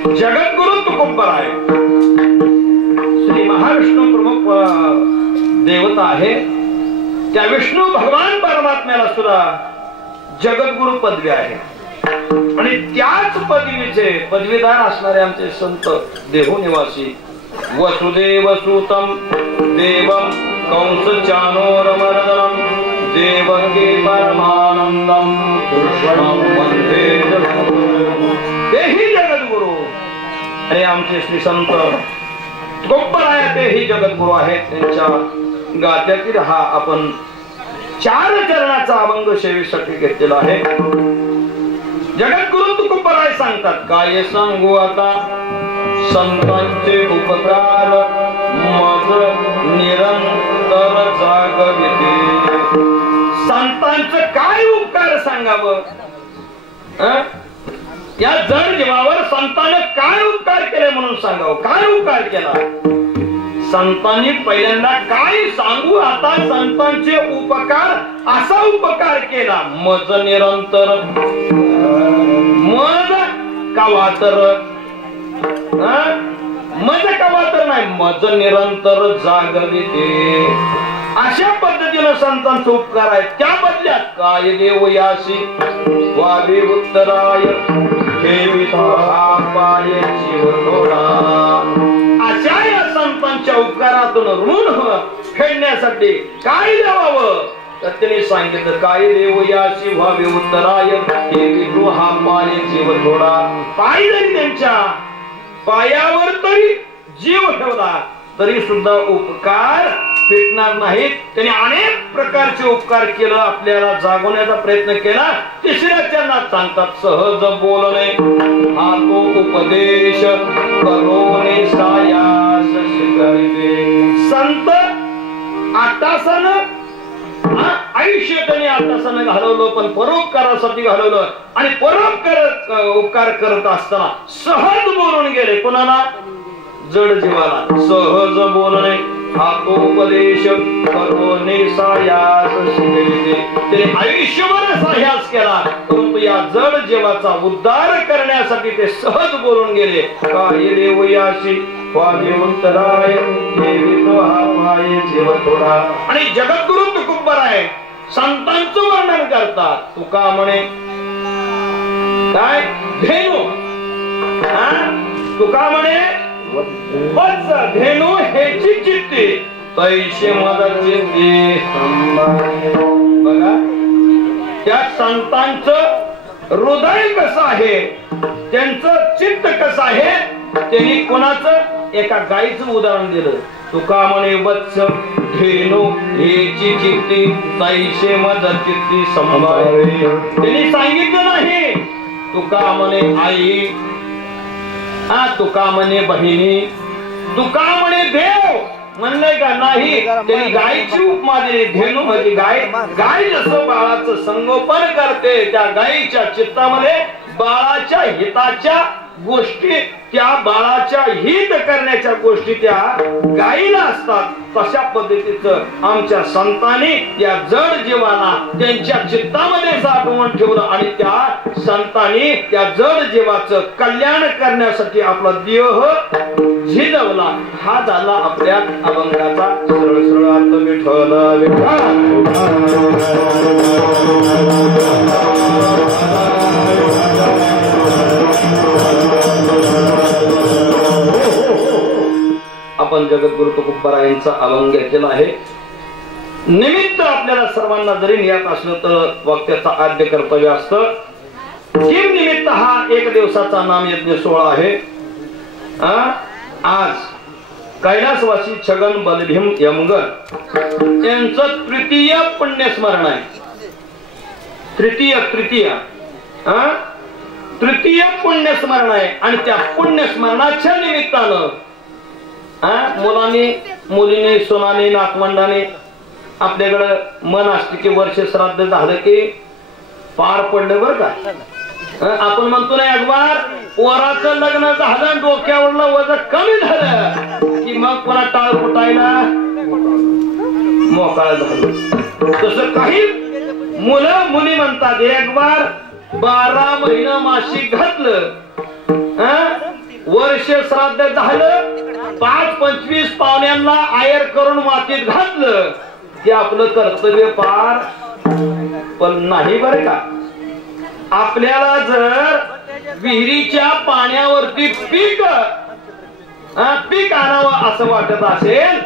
जगद्गुरु तुकोबराय श्री महाविष्णू प्रमुख देवता आहे। त्या विष्णू भगवान परमात्म्याला सुद्धा जगद्गुरु पदवी आहे आणि त्याच पदवीचे पदवीदार असणारे आमचे संत देहू निवासी वसुदेव सुतम देवम कंस चानोरमर्दनम देवकी परमानंदम कृष्णं वंदे तेही जगद्गुरु। अरे आमचे श्री संत तुकोबराय तेही जगद्गुरु आहेत। त्यांच्या गात्यातील हा आपण 4 चरणाचा अभंग सेवेसाठी घेतलेला आहे। जगद्गुरु तुकोबराय सांगतात, काय सांगू आता संतांचे उपकार मज निरंतर जागविते। संतांचं काय उपकार सांगावं? या जड जीवावर संतांनी काय उपकार केले म्हणून सांगावं? काय उपकार केला? संतांनी पहिल्यांदा काय सांगू आता संतांचे उपकार, असा उपकार केला मज निरंतर मज कवातर मज कवातर नाही मज निरंतर जागविते। अशा पद्धतीने संतांचे उपकार आहेत। त्या बदल्यात काय देव यासी वावे उत्तराय पाये जीव थोडा। अशा या संतांच्या उपकारातून ऋण फेडण्यासाठी काय द्यावं तर त्यांनी सांगितलं, काय देव यासी व्हावे उत्तराय हा पाये जीव थोडा। पाय जरी त्यांच्या पायावर तरी जीव ठेवला तरी सुद्धा उपकार फिटणार नाहीत। त्यांनी अनेक प्रकारचे उपकार केलं, आपल्याला जागवण्याचा प्रयत्न केला। तिसऱ्या चरणात सांगतात, सहज बोलणे हा तो उपदेश करोने सायास शिकविते। संत आतासानं आयुष्य त्यांनी आतासानं घालवलं, पण परोपकारासाठी घालवलं आणि परोपकार उपकार करत असताना सहज बोलून गेले। कोणाला? जड जीवाला सहज बोलणे हा तो उपदेश करोने सायास शिकविते। त्याने आयुष्यभर साहस केला, परंतु या जड जीवाचा उद्धार करण्यासाठी ते सहज बोलून गेले। काय देव यासी वावे उत्तराय देवितो हा पाये जीव थोडा। आणि जगद्गुरु तुकोबराय संतांचं वर्णन करतात। तुका म्हणे काय धेनु, तुका म्हणे वत्स धेनु हेची चित्ती तैशी मद चित्ती। बघा त्या संतांचं हृदय कसं आहे, त्यांचं चित्त कसं आहे। त्यांनी कोणाचं? एका गायीचं उदाहरण दिलं। तुका म्हणे वत्स धेनु हेची चित्ती तैशी मद चित्ती संभाळे। त्यांनी सांगितलं नाही तुका म्हणे आई, तुका म्हणे बहिणी, तुका म्हणे देव म्हणले का? नाही, त्यांनी गायीची उपमा दिली। धेनु म्हणजे गाय। गाय जसं बाळाचं संगोपन करते, त्या गायीच्या चित्तामध्ये बाळाच्या हिताच्या गोष्टी, त्या बाळाच्या हित करण्याच्या गोष्टी त्या गायीला असतात। तशा पद्धतीचं आमच्या संतांनी या जड जीवाला त्यांच्या चित्तामध्ये साठवून ठेवलं आणि त्या संतांनी त्या जड जीवाचं कल्याण करण्यासाठी आपला देह झिजवला। हा झाला आपल्या अभंगाचा सरळ सरळ अर्थ। विठ्ठल आपण जगद्गुरु तुकोबरायांचा अभंग घेतलेला आहे। निमित्त आपल्याला सर्वांना जरी नियत असलं तर वक्त्याचा आद्य कर्तव्य असतं। किम निमित्त हा 1 दिवसाचा नाम यज्ञ सोहळा आहे। आज कैलासवासी छगन बलभीम यमगन यांचं तृतीय पुण्यस्मरण आहे। तृतीय पुण्यस्मरण आहे आणि त्या पुण्यस्मरणाच्या निमित्तानं मुलांनी मुलीने सोनाने नातवंडाने आपल्याकडं मन असते की वर्ष श्राद्ध झालं की पार पडलं बरं का। आपण म्हणतो ना अखबार पोराचं लग्न झालं डोक्यावरलं वजन कमी झालं की मग पुन्हा टाळ फुटायला मोकळा झालं। तसं काही मुलं मुली म्हणतात अखबार 12 महिना मासिक घातलं वर्ष श्राद्ध झालं, 5-25 पाहुण्यांना आयर करून मातीत घातलं की आपलं कर्तव्य पार. पण नाही बरं का, आपल्याला जर विहिरीच्या पाण्यावरती पीक आणावं असं वाटत असेल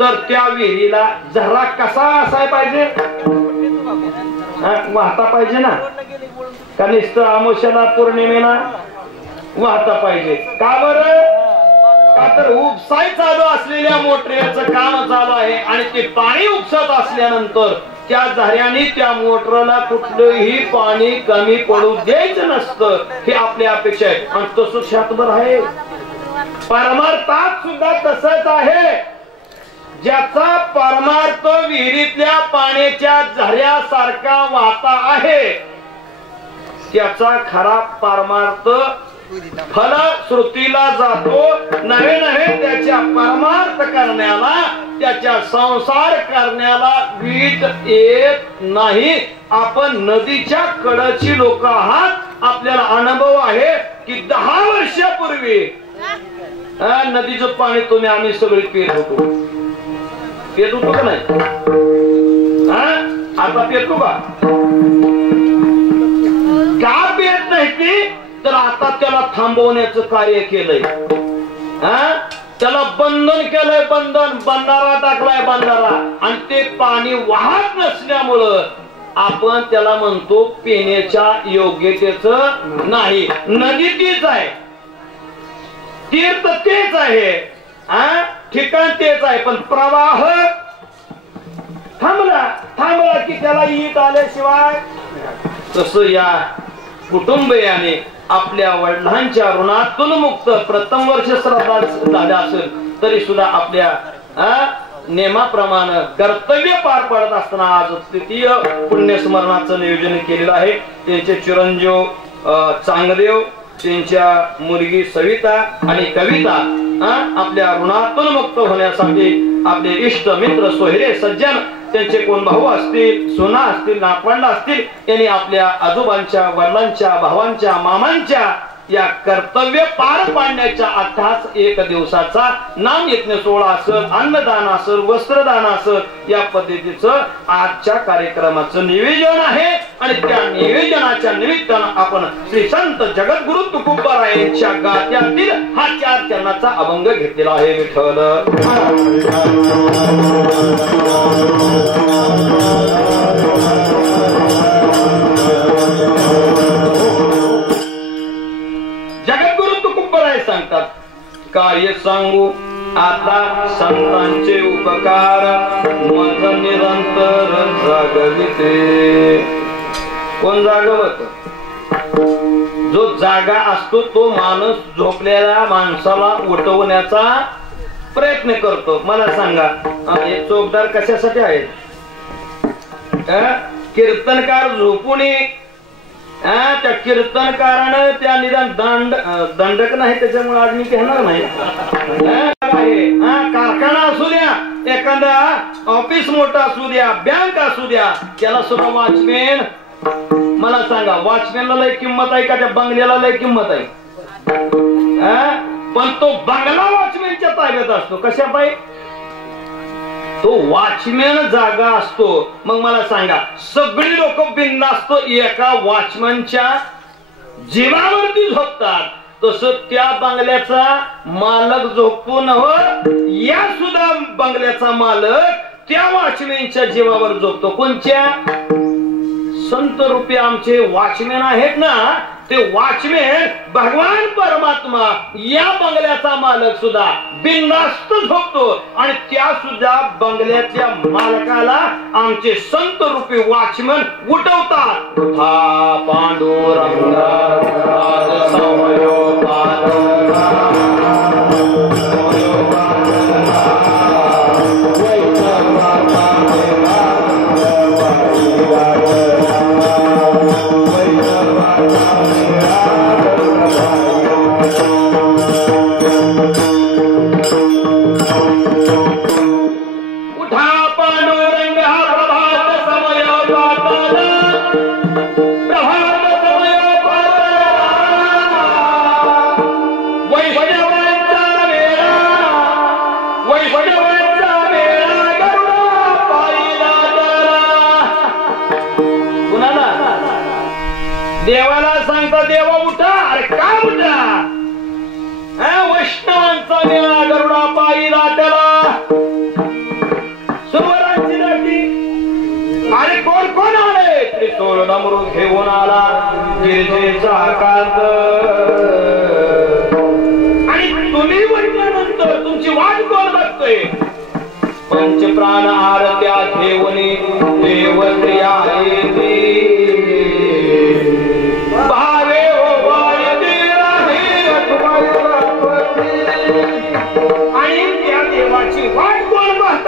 तर त्या विहिरीला झरा कसा असायला पाहिजे? वाहता पाहिजे ना, का नुसतं अमावस्याला पौर्णिमेला वाहता पाहिजे? का बरं? का तर उपसाय चालू असलेल्या मोटरीचं काम चालू आहे आणि ते पाणी उपसत असल्यानंतर त्या झऱ्याने त्या मोटरला कुठलंही पाणी कमी पडू द्यायचं नसतं, हे आपल्या अपेक्षा आहे. आणि तसंच शातभर आहे, परमार्थात सुद्धा तसंच आहे. ज्याचा परमार्थ विहिरीतल्या पाण्याच्या झऱ्यासारखा वाहता आहे त्याचा खरा परमार्थ फलश्रुतीला जातो. नवे त्याच्या परमार्थ करण्याला, त्याच्या संसार करण्याला वीट येत नाही. आपण नदीच्या कडेची लोक आहात. आपल्याला अनुभव आहे की 10 वर्षापूर्वी नदीचं पाणी तुम्ही आम्ही सगळे पित होतो का नाही? आता पितो का पित नाही ती? तर आता त्याला थांबवण्याचं कार्य केलंय. त्याला बंधन केलंय, बंधारा टाकलाय बंधारा. आणि ते पाणी वाहत नसल्यामुळं आपण त्याला म्हणतो पिण्याच्या योग्यतेचं नाही. नदी तीच आहे, तीर्थ तेच आहे, ठिकाण तेच आहे, पण प्रवाह थांबला की त्याला ईट आल्याशिवाय. तसं या कुटुंबियाने आपल्या वडिलांच्या ऋणातून मुक्त प्रथम वर्ष श्राद्ध झाले असेल तरी सुद्धा आपल्या नियमाप्रमाणे कर्तव्य पार पडत असताना आज तृतीय पुण्यस्मरणाचं नियोजन केलेलं आहे. त्यांचे चिरंजीव चांगदेव, त्यांच्या मुलगी सविता आणि कविता आपल्या ऋणातून मुक्त होण्यासाठी आपले इष्ट मित्र सोयरे सज्जन, त्यांचे कोण भाऊ असतील, सुना असतील, नातवंड असतील, यांनी आपल्या आजोबांच्या, वडिलांच्या, भावांच्या, मामांच्या या कर्तव्य पार पाडण्याच्या अर्थात 1 दिवसाचा नाम यज्ञ सोहळा असेल, अन्नदान असेल, वस्त्रदान असेल, या पद्धतीचं आजच्या कार्यक्रमाचं नियोजन आहे. आणि त्या नियोजनाच्या निमित्तानं आपण श्री संत जगद्गुरु तुकोबारायांच्या गात्यातील हा 4 चरणाचा अभंग घेतलेला आहे. विठ्ठल जगद्गुरु तुकोबाराय सांगतात, काय सांगू आता संतांचे उपकार, मज निरंतर जागविते. कोण जागवत? जो जागा असतो तो माणूस झोपलेल्या माणसाला उठवण्याचा प्रयत्न करतो. मला सांगा, हे चोपदार कशासाठी आहेत? कीर्तनकार झोपून त्या कीर्तनकारानं त्या निदान दंडक नाही त्याच्यामुळे आज मी कहणार नाही. कारखाना असू द्या, एखादा ऑफिस मोठा असू द्या, बँक असू द्या, त्याला सुद्धा वॉचमॅन. मला सांगा, वॉचमॅनला लय किंमत आहे का त्या बंगल्याला लय किंमत आहे? पण तो बंगला वॉचमॅनच्या ताब्यात असतो. कशा पायी? तो वॉचमॅन जागा असतो. मग मला सांगा, सगळी लोक बिनधास्त एका वॉचमॅनच्या जीवावरती झोपतात, तसं त्या बंगल्याचा मालक झोपून या सुद्धा बंगल्याचा मालक त्या वॉचमॅनच्या जीवावर झोपतो. कोणच्या? संत रूपी आमचे वॉचमॅन आहेत ना, ते वॉचमॅन भगवान परमात्मा या बंगल्याचा मालक सुद्धा बिनधास्त झोपतो. आणि त्या सुद्धा बंगल्याच्या मालकाला आमचे संत रूपी वॉचमॅन उठवतात. पांडुरंगा देवाला सांगता देवा उठा, अरे का उठा? वैष्णवांचा मेळा गरुडा पायी लाट्याला सुरवरांची लाटी, अरे कोण कोण आले? त्रिशूळ डमरू घेऊन आला गिरजेचा कांत, आणि तुम्ही म्हटल्यानंतर तुमची वाट कोण बघतोय? पंचप्राण आरत्या घेऊनी देवत्रिया भावे हो आणि त्या देवाची वाट कोण बघत?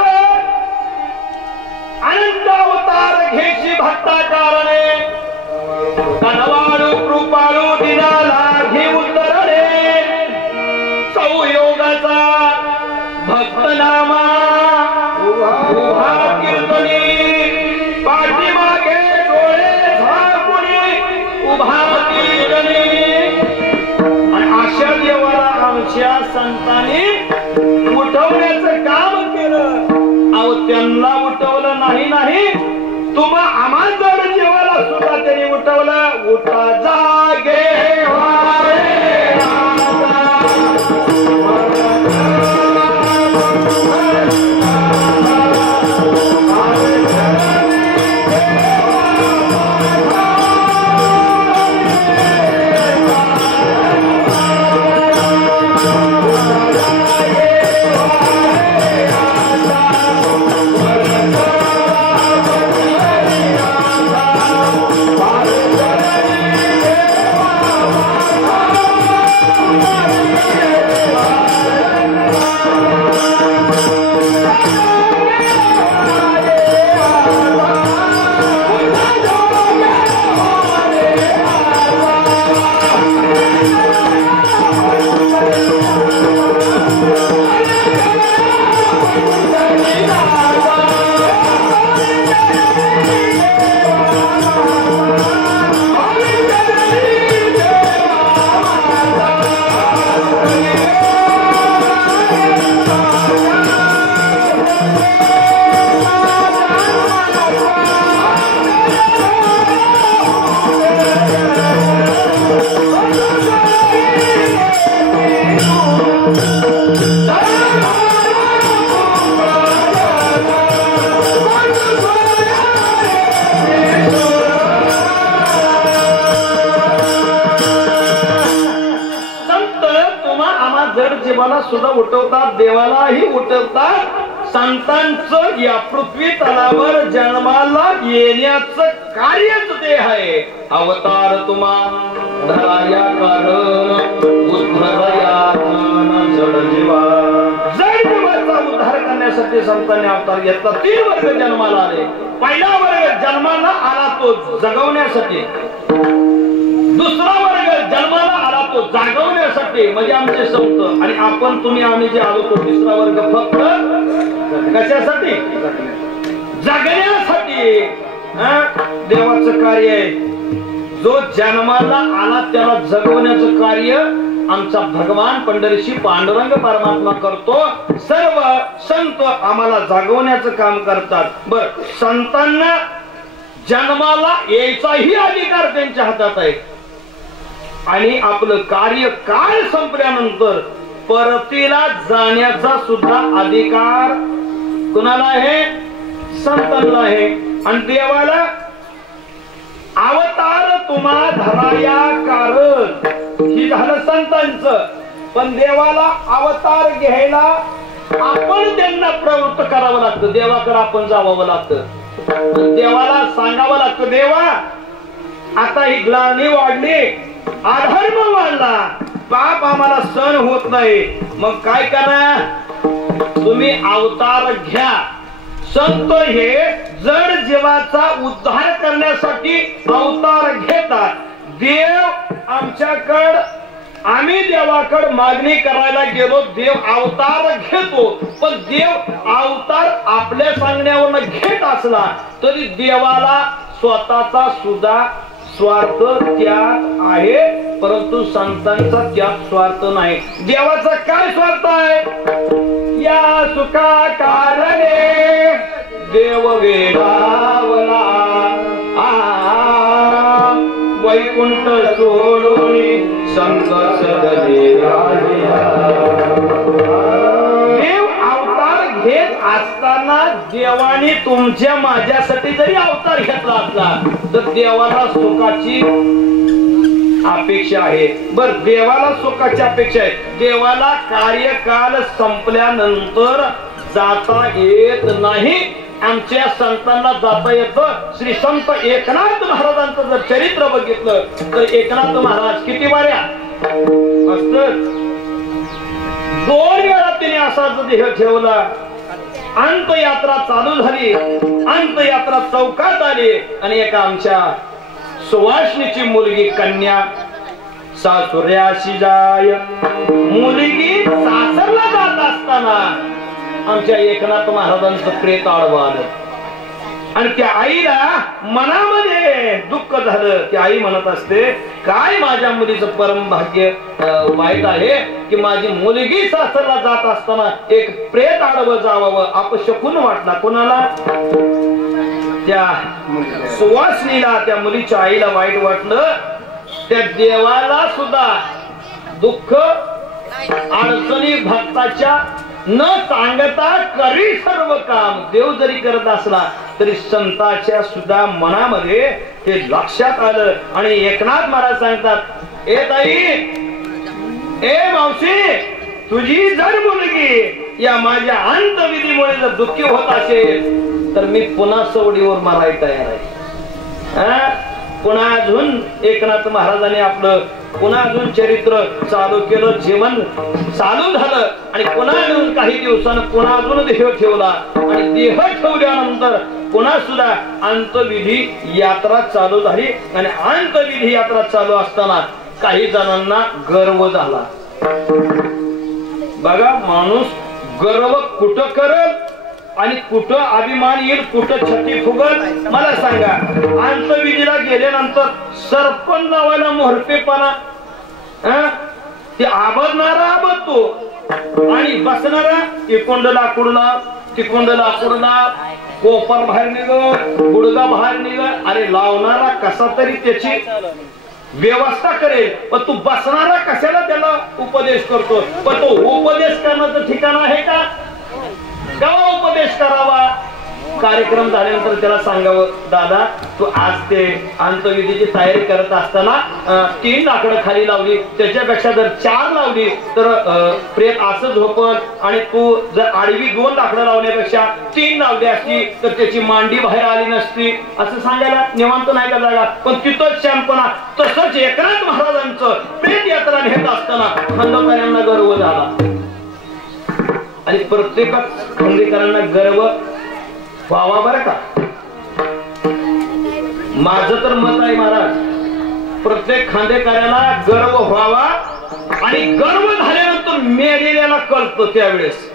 अनंत अवतार घेशी भक्ताकारणे, कनवाळू कृपाळू दिनाला घे उतरणे, संयोगाचा भक्त नामा उभा कीर्तनी, पाठीमागे डोळे झाकुनी उभा कीर्तनी. आणि अशा देवाला आमच्या संतांनी उठवण्याचं काम केलं. अहो त्यांना उठवलं नाही, तुम्हा आम्हा जड देवाला सुद्धा त्यांनी उठवलं. उठा जागे सुद्धा उठवतात, देवालाही उठवतात. संतांचं या पृथ्वी तलावर जन्माला येण्याचं कार्यच ते आहे. अवतार तुम्हा धराया कारण जड जीवा, जड जीवाचा उद्धार करण्यासाठी संतांनी अवतार घेतला. 3 वर्ग जन्माला आले. पहिला वर्ग जन्माला आला तो जगवण्यासाठी, दुसरा वर्ग जन्माला आला तो जागवण्यासाठी, म्हणजे आमचे संत. आणि आपण तुम्ही आम्ही जे आलो तो 3रा वर्ग फक्त कशासाठी? जगण्यासाठी. देवाचं कार्य आहे. जो जन्माला आला त्याला जगवण्याचं कार्य आमचा भगवान पंढरीशी पांडुरंग परमात्मा करतो. सर्व संत आम्हाला जागवण्याचं काम करतात. बर, संतांना जन्माला यायचाही अधिकार त्यांच्या हातात आहे. आणि आपलं कार्य काळ संपल्यानंतर परतीला जाण्याचा सुद्धा अधिकार कुणाला आहे? संतांना आहे. आणि देवाला अवतार तुम्हा धराया कारण ही झालं संतांचं. पण देवाला अवतार घ्यायला आपण त्यांना प्रवृत्त करावं लागतं. देवाकडे आपण जावं लागतं. देवाला सांगावं लागतं, देवा आता ही ग्लानी वाढली, अधर्म वाढला, पाप आम्हाला सहन होत नाही, मग काय करा? तुम्ही अवतार घ्या. संत हे जड जीवाचा उद्धार करण्यासाठी अवतार घेतात. देव आमच्याकडे, आम्ही देवाकडे मागणी करायला गेलो, देव अवतार घेतो. पण देव अवतार आपल्या सांगण्यावर घेत असला तरी देवाला स्वतःचा सुद्धा स्वार्थ त्यात आहे, परंतु संतांचा त्यात स्वार्थ नाही. देवाचा काय स्वार्थ आहे? या सुखा कारणे देव वेडावला, वैकुंठ संत सोडून संत सदने देव अवतार घेत असताना देवाने तुमच्या माझ्यासाठी जरी अवतार घेतला असला तर देवाला सुखाची अपेक्षा आहे. बर, देवाला सुखाची अपेक्षा आहे. देवाला कार्यकाल संपल्यानंतर जाता येत नाही. आमच्या संतांना जाता येतं. श्री संत एकनाथ महाराजांचं जर चरित्र बघितलं तर एकनाथ महाराज किती वाऱ्या असत. 2 वेळा तिने असाच देह ठेवला. अंतयात्रा चालू झाली. अंतयात्रा चौकात आली आणि एका आमच्या सुवासिनीची मुलगी कन्या सासुऱ्याशी जाय. मुलगी सासरला जात असताना आमच्या एकनाथ महाराजांचं प्रेत आडवं आलं आणि त्या आईला मनामध्ये दुःख झालं. ती आई म्हणत असते, काय माझ्या मुलीचं परम भाग्य वाईट आहे की माझी मुलगी सासरला जात असताना एक प्रेत आडवं जावावं. अपशकुन वाटला. कोणाला? त्या सुवासिनीला, त्या मुलीच्या आईला वाईट वाटलं. त्या देवाला सुद्धा दुःख अडचणी भक्ताच्या न सांगता करी सर्व काम. देव जरी करत असला तरी संताच्या सुद्धा मनामध्ये ते लक्षात आलं आणि एकनाथ महाराज सांगतात, ए ताई, ए मावशी, तुझी जर मुलगी या माझ्या अंतविधीमुळे जर दुःखी होत असेल तर मी पुन्हा सवडीवर मारायला तयार आहे. पुन्हा अजून एकनाथ महाराजांनी आपलं पुन्हा अजून चरित्र चालू केलं. जीवन चालू झालं आणि पुन्हा अजून काही दिवसानं पुन्हा अजून देह ठेवला आणि देह ठेवल्यानंतर पुन्हा सुद्धा अंतविधी यात्रा चालू झाली आणि अंतविधी यात्रा चालू असताना काही जणांना गर्व झाला. बघा, माणूस गर्व कुठं करल आणि कुठं अभिमान येईल, कुठं छती फुगल. मला सांगा, अंतविधीला गेल्यानंतर सरपण लावायला मोहरपेपणा, ते आबदणारा आबदतो आणि बसणारा इकोंड लाकडला तिकोंड लाकडला, कोपर बाहेर निघत, गुडगा बाहेर निघत. अरे लावणारा कसा तरी त्याची व्यवस्था करेल, पण तू बसणारा कशाला त्याला उपदेश करतो? पण तो उपदेश करण्याचं ठिकाण आहे का? केव्हा उपदेश करावा? कार्यक्रम झाल्यानंतर त्याला सांगावं, दादा तू आज ते अंतविधीची तयारी करत असताना 3 लाकडं खाली लावली, त्याच्यापेक्षा जर 4 लावली तर प्रेत असं झोपल आणि तू जर आडवी 2 लाकडं लावण्यापेक्षा 3 लावली असती तर त्याची मांडी बाहेर आली नसती. असं सांगायला निवांत नाही का जागा? पण तिथंच शांतपणा. तसंच एकनाथ महाराजांचं प्रेत यात्रा नेत असताना खंडकऱ्यांना गर्व झाला आणि प्रत्येक खंडेकरांना गर्व व्हावा. बरं का, माझं तर मत आहे महाराज, प्रत्येक खांदेकऱ्याला गर्व व्हावा आणि गर्व झाल्यानंतर मेलेल्याला कळतं त्यावेळेस.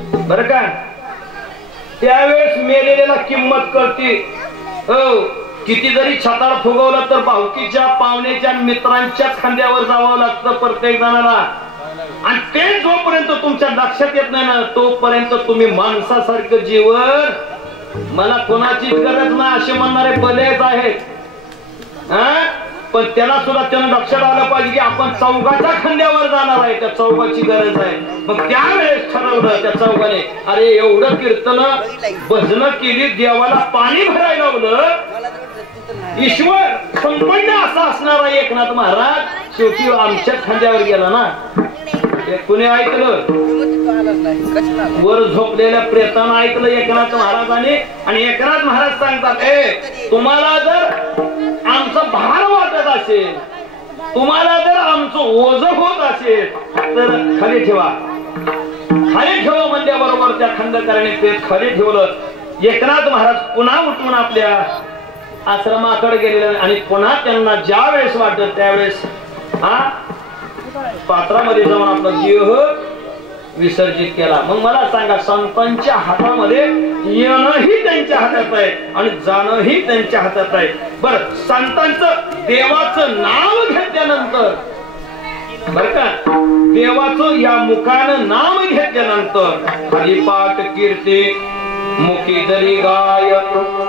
बरं का, त्यावेळेस मेलेल्याला किंमत कळते. हो, किती जरी छताळ फुगवलं तर भावकीच्या, पाहुण्याच्या, मित्रांच्या खांद्यावर जावं लागतं प्रत्येक जणाला. आणि ते जोपर्यंत तुमच्या लक्षात येत नाही ना तोपर्यंत तुम्ही माणसासारखं जीवन, मला कोणाचीच गरज नाही असे म्हणणारे बरेच आहेत. पण त्याला सुद्धा त्यानं लक्षात आलं पाहिजे की आपण चौघाच्या खांद्यावर जाणार आहे, त्या चौघाची गरज आहे. मग त्यावेळेस ठरवलं त्या चौघाने, अरे एवढं कीर्तन भजन केली, देवाला पाणी भरायला लावलं. ईश्वर संपन्न असा असणारा एकनाथ महाराज शेवटी आमच्या खांद्यावर गेला ना. कुणी ऐकलं? वर झोपलेल्या प्रेतानं ऐकलं एकनाथ महाराजांनी. आणि एकनाथ महाराज सांगतात, तुम्हाला जर आमचं भार वाटत असेल, तुम्हाला जर आमचं ओझ होत असेल तर खाली ठेवा. खाली ठेवा म्हणल्याबरोबर त्या खंडकराने ते खाली ठेवलं. एकनाथ महाराज पुन्हा उठून आपल्या आश्रमाकडे गेलेले आणि पुन्हा त्यांना ज्या वेळेस वाटत त्यावेळेस पात्रामध्ये जाऊन आपला जीव विसर्जित केला. मग मला सांगा, संतांच्या हातामध्ये येणंही त्यांच्या हातात आहे आणि जाणंही त्यांच्या हातात आहे. बरं, संतांचं देवाचं नाव घेतल्यानंतर, बर का, देवाचं या मुखानं नाव घेतल्यानंतर हरिपाठ कीर्ती मुखी जरी गाय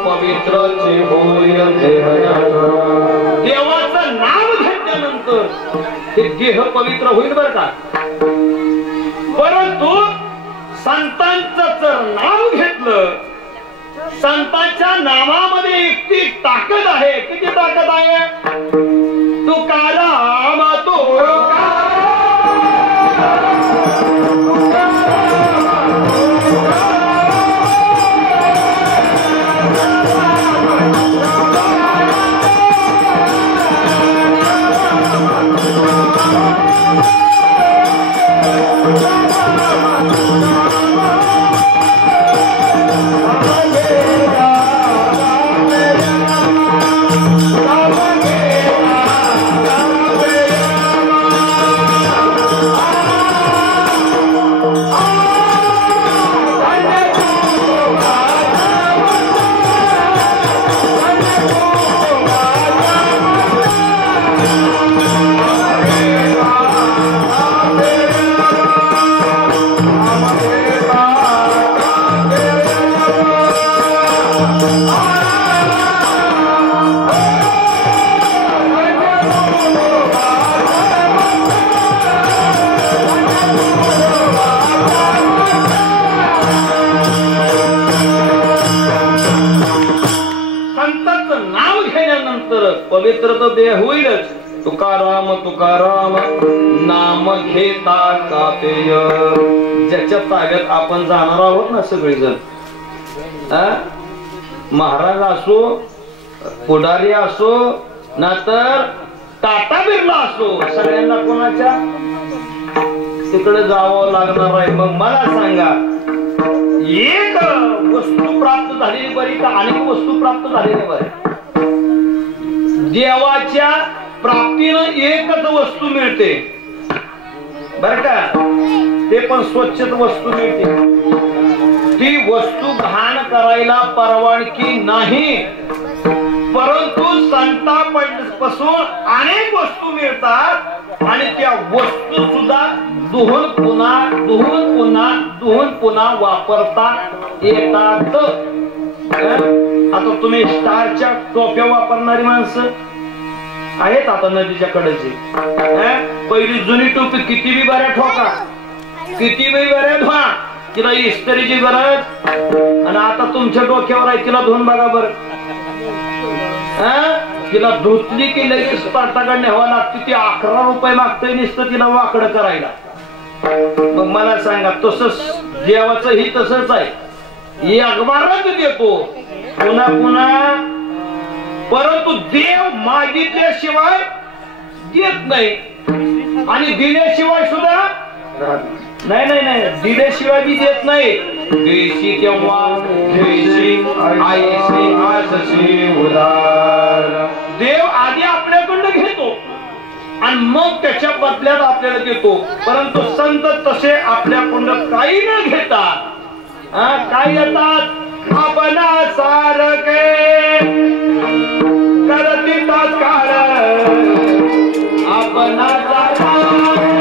पवित्रचे होय देह. देवाचं नाव घेतल्यानंतर हे देह पवित्र होईल बर का. परंतु संतांचं जर नाव घेतलं, संतांच्या नावामध्ये इतकी ताकद आहे. किती ताकद आहे. तुकाराम तुकाराम पवित्र तर देह होईलच. तुकाराम तुकाराम नाम घेता कापेय. ज्याच्या ताब्यात आपण जाणार आहोत ना सगळेजण, महाराज असो, पुढारी असो, नातर टाटा बिर्ला असो, सगळ्यांना कोणाच्या तिकडे जावं लागणार आहे. मग मला सांगा, एक वस्तू प्राप्त झालेली बरी का अनेक वस्तू प्राप्त झालेली बरी. देवाच्या प्राप्तीनं एकच वस्तू मिळते बर का. ते पण स्वच्छ वस्तू मिळते. ती वस्तू घाण करायला परवानगी नाही. परंतु संतापासून अनेक वस्तू मिळतात आणि त्या वस्तू सुद्धा धुवून पुन्हा वापरता येतात. आता तुम्ही स्टारच्या टोप्या वापरणारी माणसं आहेत आता नदीच्या कडेची. पहिली जुनी टोपी किती बी बऱ्या ठोका, किती बी बऱ्या धुवा, तिला इस्त्रीची गरज. आणि आता तुमच्या डोक्यावर आहे, तिला धुवून बघा बर. तिला धुतली की लगेच पाटाकडे न्यावा लागते. ती 11 रुपये मागतोय नुसतं तिला वाकडं करायला. मग मला सांगा, तसंच देवाचं ही तसंच आहे. अखबारच देतो पुन्हा पुन्हा. परंतु देव मागितल्याशिवाय देत नाही आणि दिल्याशिवाय सुद्धा नाही दिल्याशिवाय बी देत नाही. देशी तेव्हा देशी आईशी आसशी उदार. देव आधी आपल्याकडनं घेतो आणि मग त्याच्या बदल्यात आपल्याला देतो. परंतु संत तसे आपल्याकडनं काही न घेता काय येतात, आपणा सारखे करती तात्काळ. आपणा आपण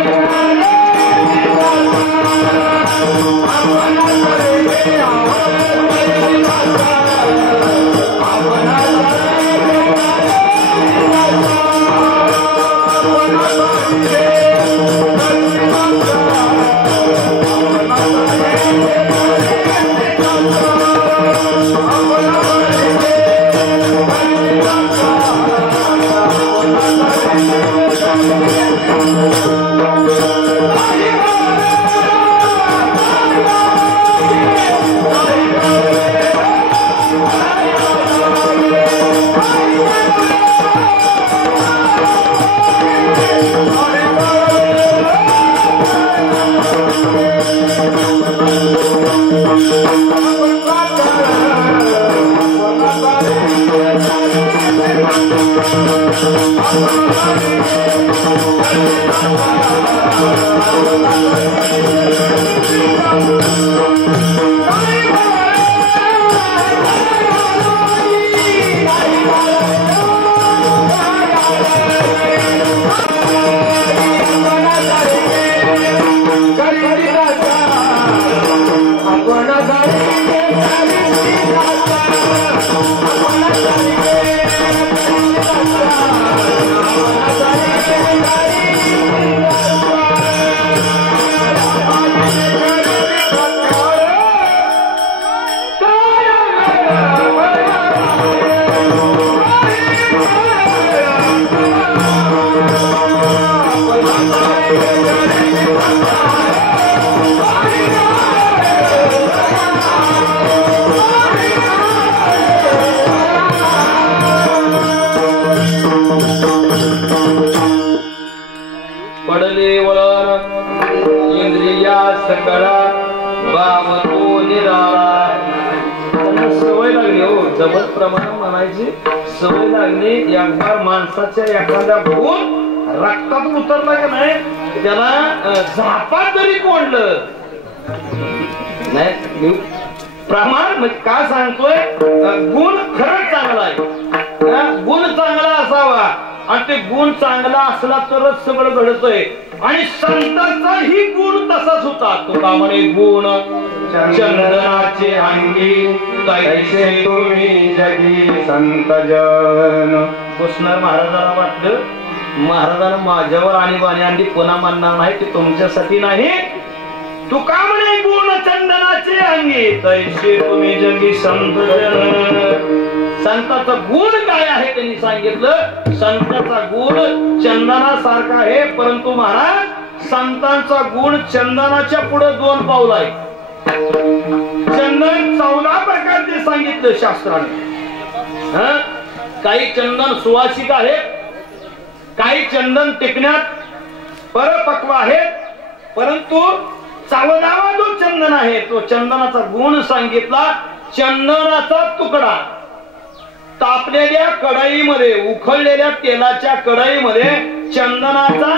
इंद्रिया सकळा बावतो निराळा. त्यांना सवय लागली हो, जबत प्रमाण म्हणायची सवय लागली. एकदा माणसाच्या एखादा गुण रक्तात उतरला की नाही त्याला झापात जरी कोंडलं नाही. प्रमाण म्हणजे का सांगतोय, गुण खरंच चांगला आहे, गुण चांगला असावा आणि ते गुण चांगला असला तरच सगळं घडतंय. आणि संतांचाही गुण तसाच होता. तुका म्हणे गुण चंदनाचे अंगी तैसे तुम्ही जगी संत जन. कृष्ण महाराजाला वाटलं महाराजांना माझ्यावर आणि बाणी अंडी पुन्हा मानणार नाही, ते तुमच्यासाठी नाही. तुका म्हणे गुण चंदनाचे अंगी तैसे तुम्ही जगी संत जन. संताचा गुण काय आहे त्यांनी सांगितलं. संताचा गुण चंदनासारखा आहे, परंतु महाराज संतांचा गुण चंदनाच्या पुढे 2 पाऊल आहे. चंदन 14 प्रकारचे सांगितलं शास्त्राने. काही चंदन सुवासिक आहे, काही चंदन टिकण्यात परपक्व आहेत, परंतु 14वा जो चंदन आहे तो चंदनाचा गुण सांगितला. चंदनाचा तुकडा तापलेल्या कढईमध्ये, उखळलेल्या तेलाच्या कढईमध्ये चंदनाचा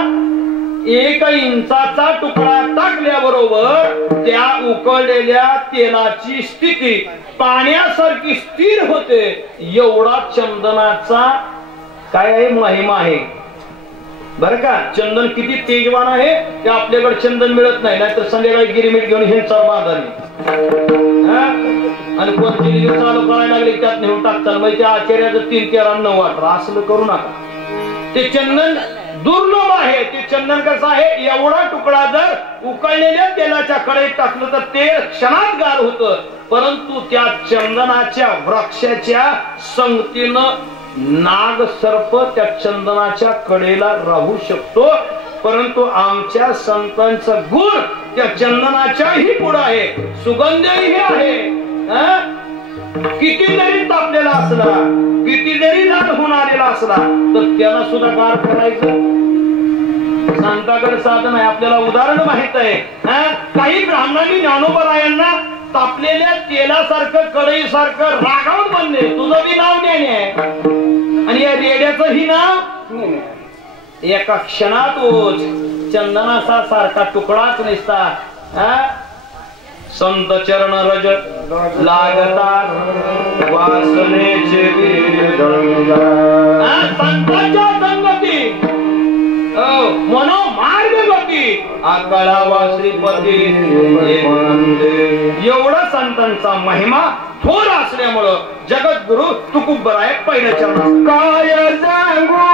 1 इंचाचा तुकडा टाकल्याबरोबर त्या उकळलेल्या तेलाची स्थिती पाण्यासारखी स्थिर होते. एवढा चंदनाचा काय आहे महिमा आहे बरं का. चंदन किती तेजवान आहे ते आपल्याकडे चंदन मिळत नाही, नाहीतर संध्याकाळी गिरीमीठ घेऊन हिंसा बांधाली आणि कोणती चालू करायला लागले त्यात नेऊन टाकतात. म्हणजे त्या आचार्याचं 3 13 9 18 असं करू नका. ते चंदन दुर्लभ आहे. ते चंदन कसं आहे, एवढा तुकडा जर उकळलेल्या तेलाच्या कढईत टाकलं तर ते क्षणात गार होतं, परंतु त्या चंदनाच्या वृक्षाच्या संगतीनं नाग सर्प त्या चंदनाच्या कडेला राहू शकतो. परंतु आमच्या संतांचा गुण त्या चंदनाच्याही पुढे आहे, सुगंधही आहे. किती जरी तापलेला असला, किती जरी लाल होऊन आलेला असला तर त्याला सुद्धा गार करायचं संतांकडे साधन आहे. आपल्याला उदाहरण माहित आहे. काही ब्राह्मणांनी ज्ञानोबरायांना तापलेल्या तेलासारखं कढईसारखं रागावून म्हणले, तुझं बी नाव देणे आहे आणि या रेड्याचं ही नाव. एका क्षणात ओझ चंदनाचा सारखा तुकडाच नसता. संत चरण रज लागता वासनेचे संतांच्या संगती मनोमार्ग गती आकाळावा श्रीपती. एवढा संतांचा महिमा थोर असल्यामुळं जगद्गुरु तुकोबराय पहिल्या चरणात काय सांगू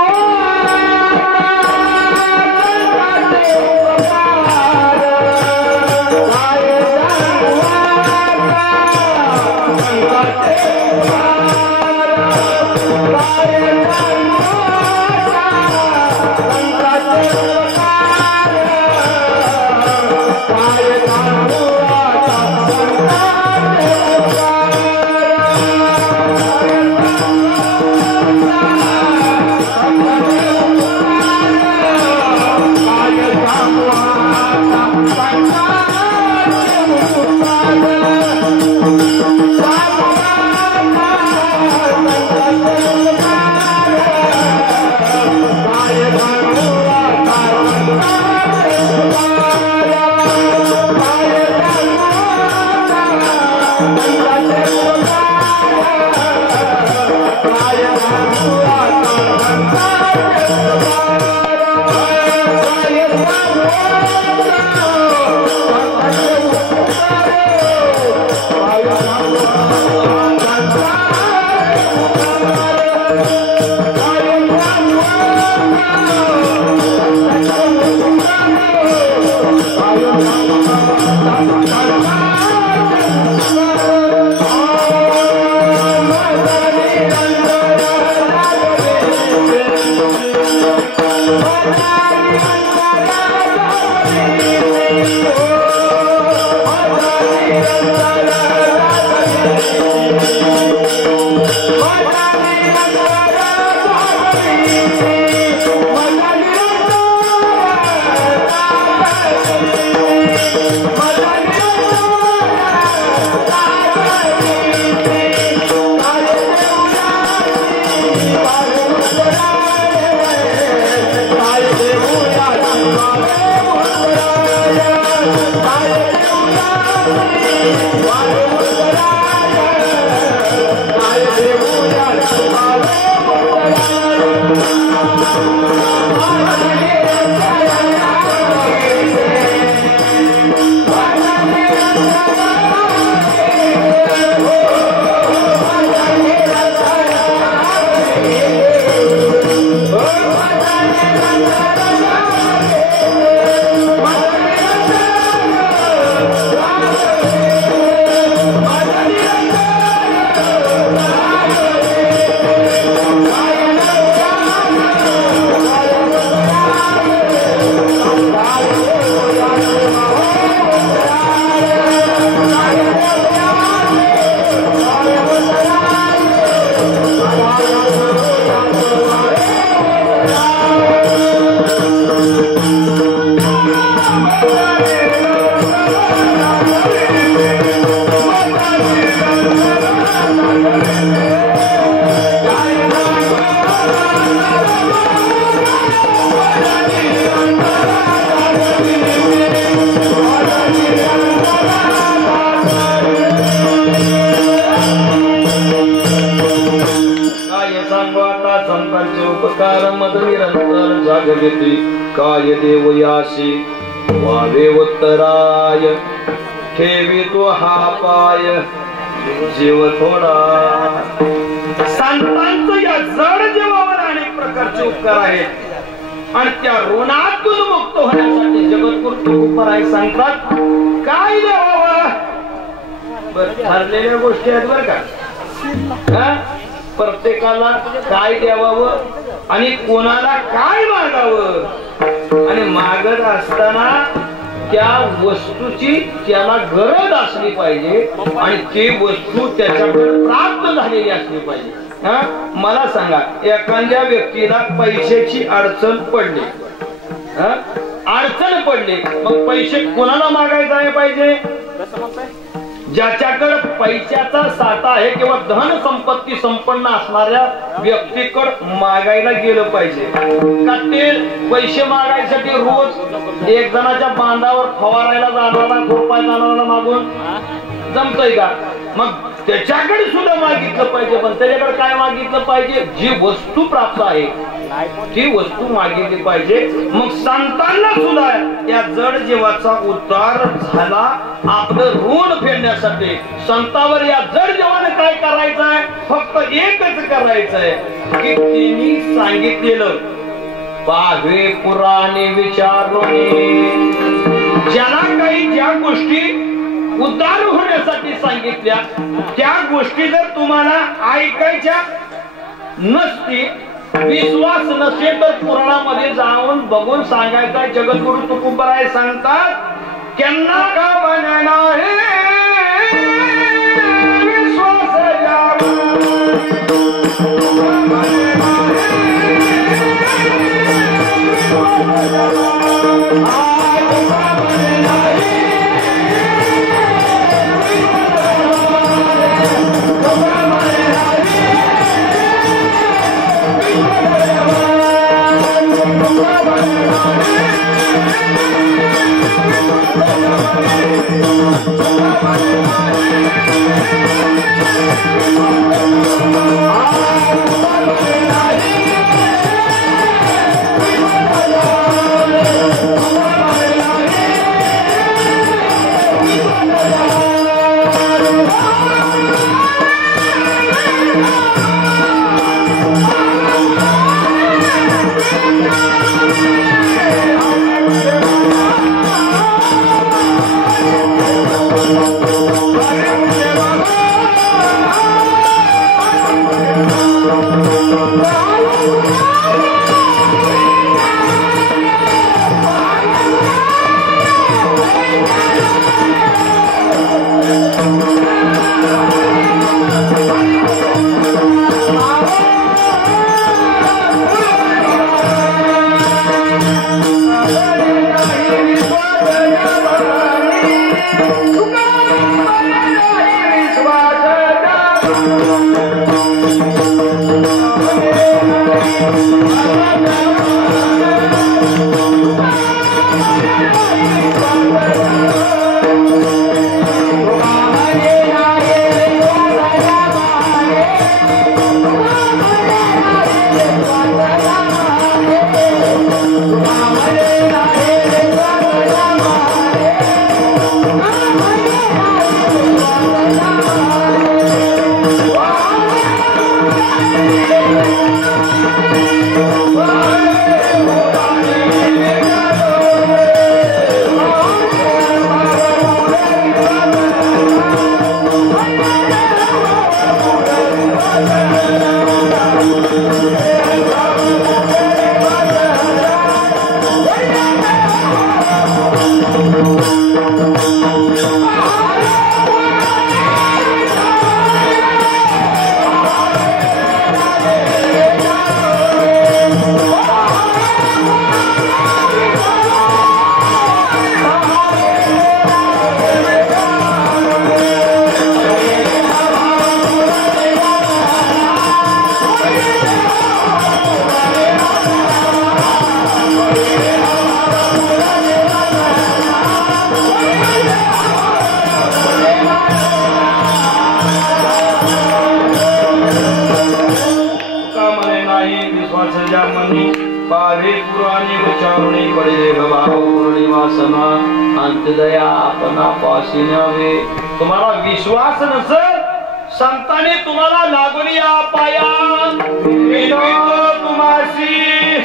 काय देव यासी वावे उत्तराय ठेवी तो हा पाय जीव थोडा. संतांचं या जड जीवावर अनेक प्रकारचे उपकार आहेत आणि त्या ऋणातून मुक्त होण्यासाठी जगद्गुरु तुकोबाराय सांगतात काय द्यावं. ठरलेल्या गोष्टी आहेत बर का. प्रत्येकाला काय द्यावावं आणि कोणाला काय मागावं आणि मागत असताना त्या वस्तूची त्याला गरज असली पाहिजे आणि ती वस्तू त्याच्याकडे प्राप्त झालेली असली पाहिजे. मला सांगा एखाद्या व्यक्तीला पैशाची अडचण पडली मग पैसे कोणाला मागायला पाहिजे. ज्याच्याकडे पैशाचा साठा आहे किंवा धन संपत्ती संपन्न असणाऱ्या व्यक्तीकडे मागायला गेलं पाहिजे. का ते पैसे मागायसाठी रोज एक जणाच्या बांधावर फवारायला जाणारा खुरपाय जाणारा मागून जमतय का. मग त्याच्याकडे सुद्धा मागितलं पाहिजे पण त्याच्याकडे काय मागितलं पाहिजे जी वस्तू प्राप्त आहे ती वस्तू मागितली पाहिजे. मग संतांना सुद्धा या जड जीवाचा उद्धार झाला. आपलं ऋण फेडण्यासाठी संतावर या जड जीवाने काय करायचं आहे फक्त एकच करायचं आहे की तिने सांगितलेलं पाहावे पुराणे विचारणे. ज्याला काही ज्या गोष्टी उद्धार होण्यासाठी सांगितल्या त्या गोष्टी जर तुम्हाला ऐकायच्या नसती विश्वास नसेल तर पुराणामध्ये जाऊन बघून सांगायचा. जगद्गुरु तुकोबाराय सांगतात त्यांना का म्हणणं आहे विश्वास Oh, तुम्हाला विश्वास नसेल संतांनी तुम्हाला लागून या पाया तुम्हाशी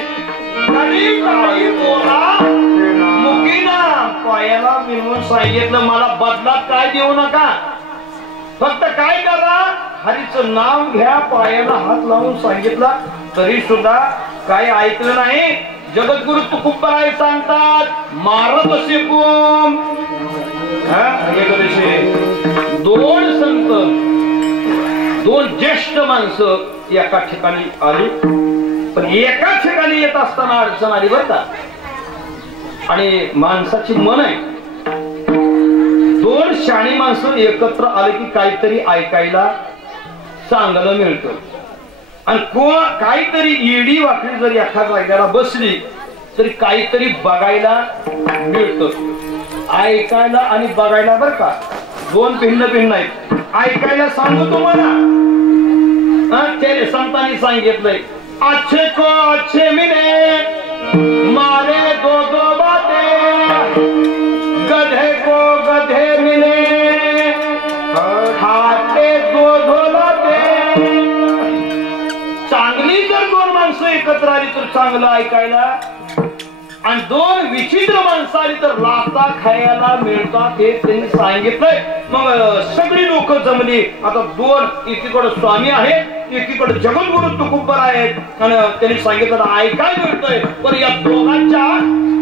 काही बोला मुकीना पायाला मिळवून सांगितलं मला बदलात काय देऊ नका फक्त काय करा हरीचं नाव घ्या पायाला हात लावून सांगितला तरी सुद्धा काही ऐकलं नाही जगद्गुरु तुकोबराय सांगतात मारत असे कोण दोन संत दोन ज्येष्ठ माणसं एका ठिकाणी आली पण एका ठिकाणी येत असताना अडचण आली बरं का आणि माणसाची मन आहे दोन शाणी माणसं एकत्र आले की काहीतरी ऐकायला चांगलं मिळतं आणि काहीतरी येडी वाकडी जर एखाद्या जागेला बसली तरी काहीतरी बघायला मिळतं ऐकायला आणि बघायला बरं का दोन भिन्न भिन्न आहेत ऐकायला सांगू तुम्हाला संतांनी सांगितलंय अच्छे को अच्छे मिले मारे दो दो बातें गधे को गधे मिले खाते दो दो लाते चांगली जर दोन माणसं एकत्र आली तर चांगलं ऐकायला आणि दोन विचित्र माणसं आली तर लाता खायला मिळतात हे त्यांनी सांगितलंय मग सगळी लोक जमली आता दोन एकीकडे स्वामी आहेत एकीकडे जगद्गुरु तुकोबराय आहेत आणि त्यांनी सांगितलं ऐकायला मिळतंय पण या दोघांच्या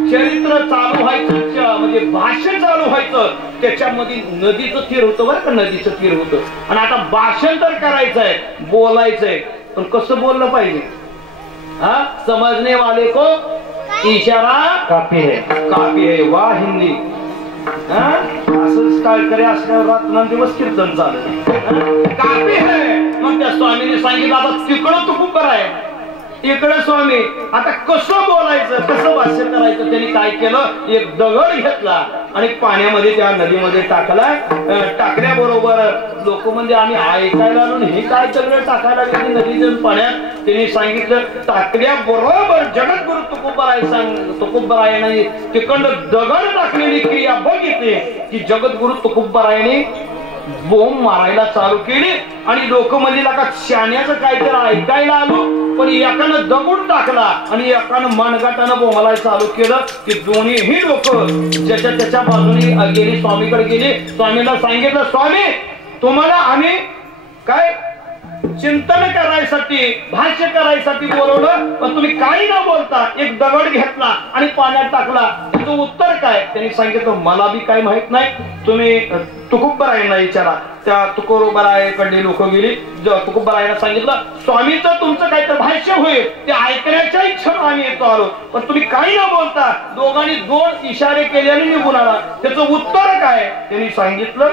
चरित्र चालू व्हायचं म्हणजे भाषण चालू व्हायचं त्याच्यामध्ये नदीचं तीर होतं बरं का नदीचं तीर होतं आणि आता भाषण तर करायचंय बोलायचंय पण कसं बोललं पाहिजे हा समजने वाले को इशारा काफी है वाह हिंदी असंच काळकरी असल्यावर रात्रंदिवस कीर्तन चालू काफी है मग त्या स्वामीने सांगितलं आता तिकडं तुकोबराय इकडे स्वामी आता कसं बोलायचं कसं भाष्य करायचं त्यांनी काय केलं एक दगड घेतला आणि पाण्यामध्ये त्या नदीमध्ये टाकला टाकल्याबरोबर लोक म्हणजे आम्ही ऐकायला आलो हे काय सगळं टाकायला गेले नदीच्या पाण्यात त्यांनी सांगितलं टाकल्याबरोबर जगद्गुरु तुकोबरायाने तिकडं दगड टाकलेली क्रिया बघितली की जगद्गुरु तुकोबरायाने बोंब मारायला चालू केली आणि लोक म्हणजे लागा शाण्याचं काहीतरी ऐकायला आलो पण एकानं दगड टाकला आणि एकानं मनगटानं बोंबायला चालू केलं की दोन्हीही लोक ज्याच्या त्याच्या बाजूने गेली स्वामीकडे गेली स्वामीला सांगितलं स्वामी तुम्हाला आम्ही काय चिंतन करायसाठी भाष्य करायसाठी बोलवलं, पण तुम्ही काही न बोलता एक दगड घेतला आणि पाण्यात टाकला. त्याचं उत्तर काय? त्यांनी सांगितलं मला बी काही माहित नाही, तुम्ही तुकोबरायांना विचारा. त्या तुकोबरायाकडे लोक गेली. तुकोबरायांना सांगितलं स्वामीचं तुमचं काहीतरी भाष्य होईल, ते ऐकण्याच्या इच्छेनं आम्ही येतो आलो, पण तुम्ही काही न बोलता दोघांनी 2 इशारे केल्याने निघून आला. त्याचं उत्तर काय? त्यांनी सांगितलं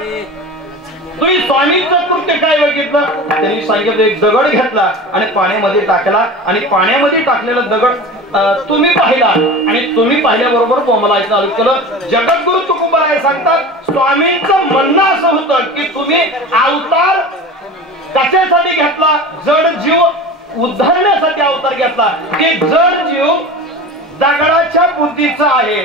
तुम्ही स्वामींचं कृत्य काय बघितलं? त्यांनी सांगितलं एक दगड घेतला आणि पाण्यामध्ये टाकला, आणि पाण्यामध्ये टाकलेला दगड तुम्ही पाहिला, आणि तुम्ही पाहिल्याबरोबर बोंबलायचं चालू केलं. जगद्गुरु तुकोबराय सांगतात स्वामींचं म्हणणं असं होतं की तुम्ही अवतार कशासाठी घेतला? जड जीव उद्धारण्यासाठी अवतार घेतला. ते जड जीव दगडाच्या बुद्धीचा आहे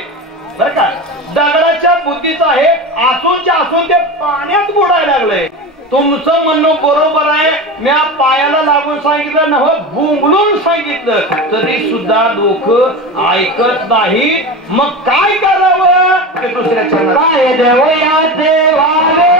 बर का, दगडाच्या बुद्धीचा आहे, असूनच्या असून ते पाण्यात बुडायला लागले. तुमचं म्हणणं बरोबर आहे, मी पायाला लागून सांगितलं ना, भुंगलून सांगितलं तरी सुद्धा लोक ऐकत नाही. मग काय करावं ते दुसऱ्या चरणात काय देवया देवाले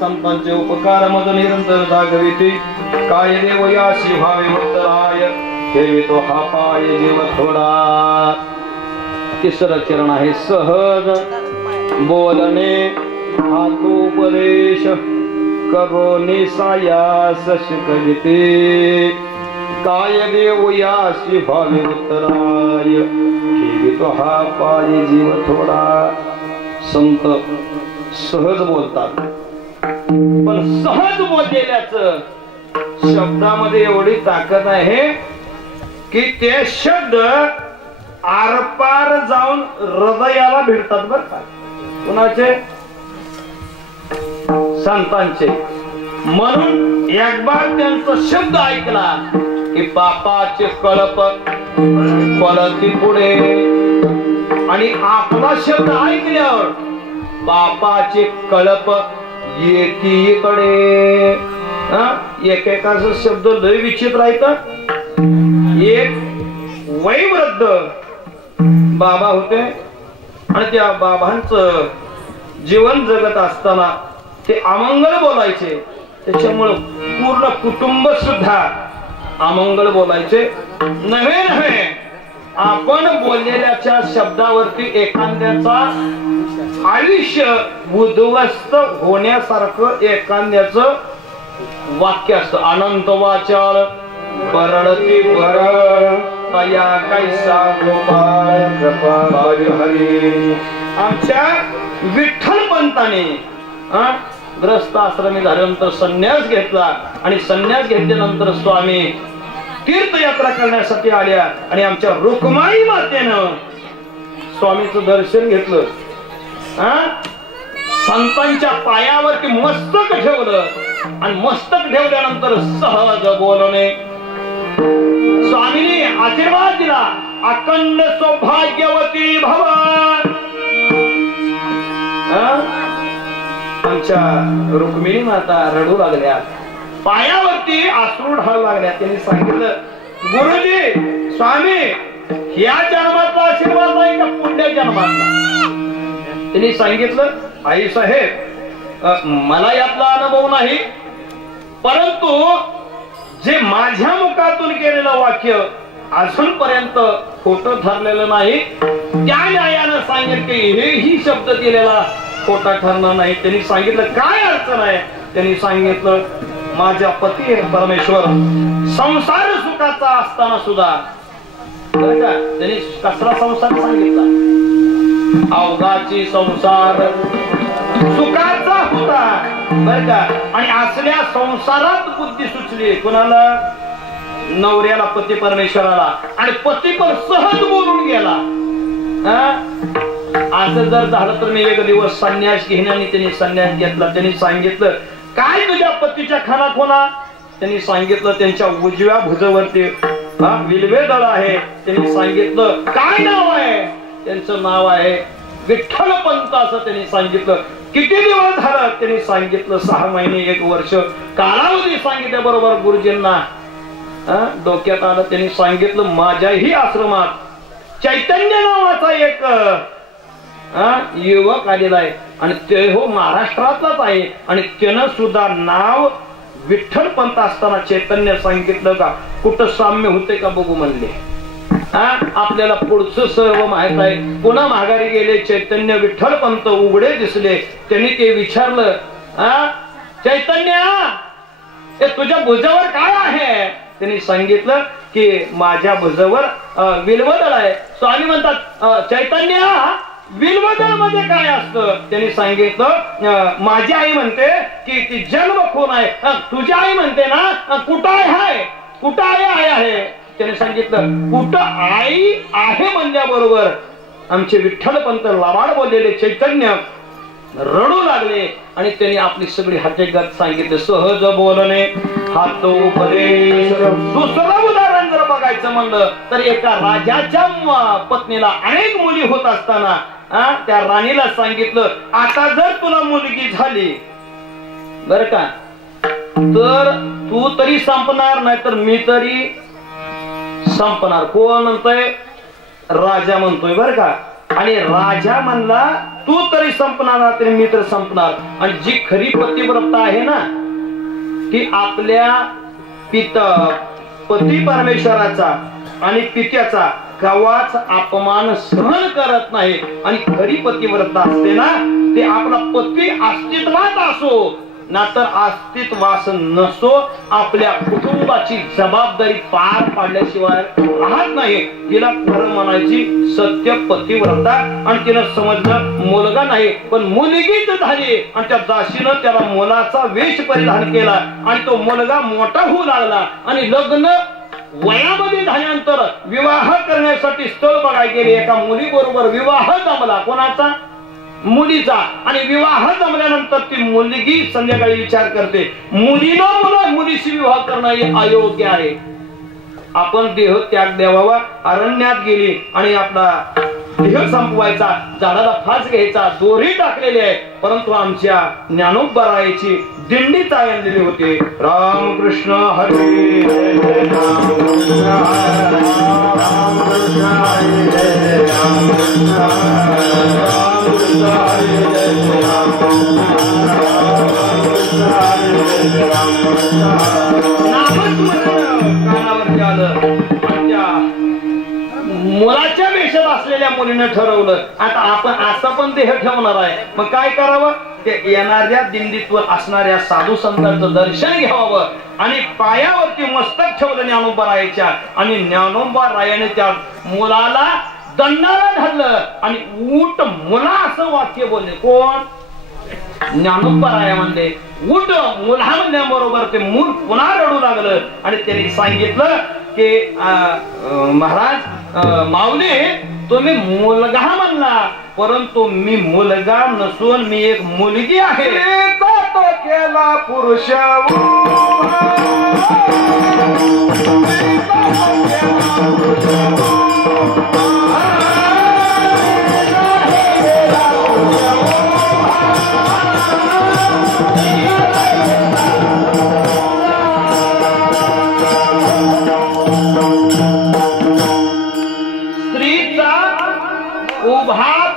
संतांचे उपकार मध निरंतर जागविते. काय देव याशी भावे उत्तराय ठेवितो हा पाय जीव थोडा. तिसरं चरण आहे सहज बोलणे हातोपदेश करो निसायास शिकविते. काय देव याशी भावे उत्तराय ठेवितो हा पाय जीव थोडा. संत सहज बोलतात, पण सहज बोललेल्याच शब्दामध्ये एवढी ताकद आहे की ते शब्द आरपार जाऊन हृदयाला भिडतात बर का. कुणाचे? संतांचे. म्हणून एक बार त्यांचा शब्द ऐकला की पापाचे कळप पळती पुढे, आणि आपला शब्द ऐकल्यावर पापाचे कळप एकीकडे. एकेकाचा शब्द लय विचित्र आहे. एक वयोवृद्ध बाबा होते आणि त्या बाबांचं जीवन जगत असताना ते अमंगल बोलायचे. त्याच्यामुळे पूर्ण कुटुंब सुद्धा अमंगल बोलायचे. नव्हे आपण बोललेल्याच्या शब्दावरती एखाद्याचा आयुष्य उद्ध्वस्त होण्यासारखं एखाद्याचं वाक्य असतं. अनंत वाचाळ परळती परळ तया कैसा गोपाळ कृपाळ हरी. आमच्या विठ्ठल पंताने ग्रस्त आश्रमी झाल्यानंतर संन्यास घेतला आणि संन्यास घेतल्यानंतर स्वामी तीर्थयात्रा करण्यासाठी आल्या आणि आमच्या रुक्माई मातेनं स्वामीचं दर्शन घेतलं. संतांच्या पायावरती मस्तक ठेवलं आणि मस्तक ठेवल्यानंतर सहज बोलणे. स्वामीने आशीर्वाद दिला, अखंड सौभाग्यवती भव. आमच्या रुक्मिणी माता रडू लागल्या, पायावरती अश्रू ढाळू लागल्या. त्यांनी सांगितलं, गुरुजी स्वामी या जन्माचा आशीर्वाद आहे का पुढल्या जन्माचा? त्यांनी सांगितलं, आई साहेब मला यातला अनुभव नाही, परंतु जे माझ्या मुखातून केलेलं वाक्य अजूनपर्यंत खोटं ठरलेलं नाही, त्या न्यायानं सांगितलं की हेही शब्द दिलेला खोटा ठरणार नाही. त्यांनी सांगितलं काय अडचण आहे? त्यांनी सांगितलं, माझ्या पती परमेश्वर संसार सुखाचा असताना सुद्धा, त्यांनी कसला संसार सांगितला? अवघाची संसार सुखाचा होता बर का. आणि असल्या संसारात बुद्धी सुचली कुणाला? नवऱ्याला, पती परमेश्वराला. आणि पती पण सहज बोलून गेला. असं जर झालं तर मी एक दिवस संन्यास घेण्याने त्यांनी संन्यास घेतला. त्यांनी सांगितलं, काय तुझ्या पतीच्या खानात होणार? त्यांनी सांगितलं, त्यांच्या उजव्या भुजावरती विल्वे दळ आहे. त्यांनी सांगितलं, काय नाव आहे? त्यांचं नाव आहे विठ्ठल पंत असं त्यांनी सांगितलं. किती दिवस झालं? त्यांनी सांगितलं 6 महिने 1 वर्ष. कालावधी सांगितल्या बरोबर गुरुजींना डोक्यात आलं. त्यांनी सांगितलं, माझ्याही आश्रमात चैतन्य नावाचा एक युवक आलेला आहे आणि ते हो महाराष्ट्रातलाच आहे आणि त्यानं सुद्धा नाव विठ्ठल पंत असताना चैतन्य सांगितलं का? कुठं साम्य होते का बघू म्हणले. आपल्याला पुढचं सर्व माहित आहे. पुन्हा माघारी गेले. चैतन्य विठ्ठल पंत उघडे दिसले. त्यांनी ते विचारलं, चैतन्य हे तुझ्या भुजावर काय आहे? त्यांनी सांगितलं की माझ्या भुजावर विल्वदळ आहे. स्वामी म्हणतात, चैतन्य विल्वदळ मध्ये काय असतं? त्यांनी सांगितलं, माझी आई म्हणते की ती जन्म खून आहे. तुझी आई म्हणते ना कुठं आहे? कुठं आई आहे? त्याने सांगितलं, कुठं आई आहे म्हणल्याबरोबर आमचे विठ्ठल पंत लबाड बोललेले चैतन्य रडू लागले आणि त्यांनी आपली सगळी हकीकत सांगितले. सहज बोलणे हात उपदेश. दुसरं उदाहरण जर बघायचं म्हणलं तर एका राजाच्या पत्नीला अनेक मुली होत असताना त्या राणीला सांगितलं, आता जर तुला मुलगी झाली बर का तर तू तरी संपणार, नाही तर मी तरी संपणार. कोण म्हणतोय? राजा म्हणतोय बर का. आणि राजा म्हणला, तू तरी संपणार तरी मी तर संपणार. आणि जी खरी पतिव्रता आहे ना, की आपल्या पती परमेश्वराचा आणि पित्याचा कवाच अपमान सहन करत नाही. आणि खरी पतिव्रता असते ना, ते आपला पती अस्तित्वात असो ना तर अस्तित्वास नसो, आपल्या कुटुंबाची जबाबदारी पार पाडल्याशिवाय राहत नाही. तिला खरं म्हणायची सत्य पतिव्रता, आणि तिनं समजलं मुलगा नाही पण मुलगीच झाली, आणि त्या दासीनं त्याला मुलाचा वेश परिधान केला, आणि तो मुलगा मोठा होऊ लागला. आणि लग्न वयामध्ये झाल्यानंतर विवाह करण्यासाठी स्थळ बघायला गेले. एका मुली बरोबर विवाह जमला. कोणाचा? मुलीचा. आणि विवाह जमल्यानंतर ती मुलगी संध्याकाळी विचार करते, मुलीनं मुलीशी विवाह करणं हे अयोग्य आहे. आपण देह त्याग द्यावा. अरण्यात गेली आणि आपला देह संपवायचा, झाडाला फास घ्यायचा, दोरी टाकलेली आहे. परंतु आमच्या ज्ञानोबारायाची दिंडी चाललेली होती. रामकृष्ण हरी रामकृष्ण कानावरती आलं. मुलाच्या वेशात असलेल्या मुलीनं ठरवलं आता आपण असं पण देह ठेवणार आहे. मग काय करावं? ते येणाऱ्या दिंडीतवर असणाऱ्या साधू संतांचं दर्शन घ्यावं, आणि पायावरती मस्तक ठेवलं ज्ञानोबारायाच्या, आणि ज्ञानोबारायाने त्या मुलाला दंडाला धरलं, आणि ऊट मुला असं वाक्य बोलले. कोण? ज्ञानोबाराया म्हणले ऊट मुला म्हणल्याबरोबर ते मूल पुन्हा रडू लागलं. आणि त्यांनी सांगितलं की महाराज माऊली, तुम्ही मुलगा म्हणला, परंतु मी मुलगा नसून मी एक मुलगी आहे. तो केला पुरुष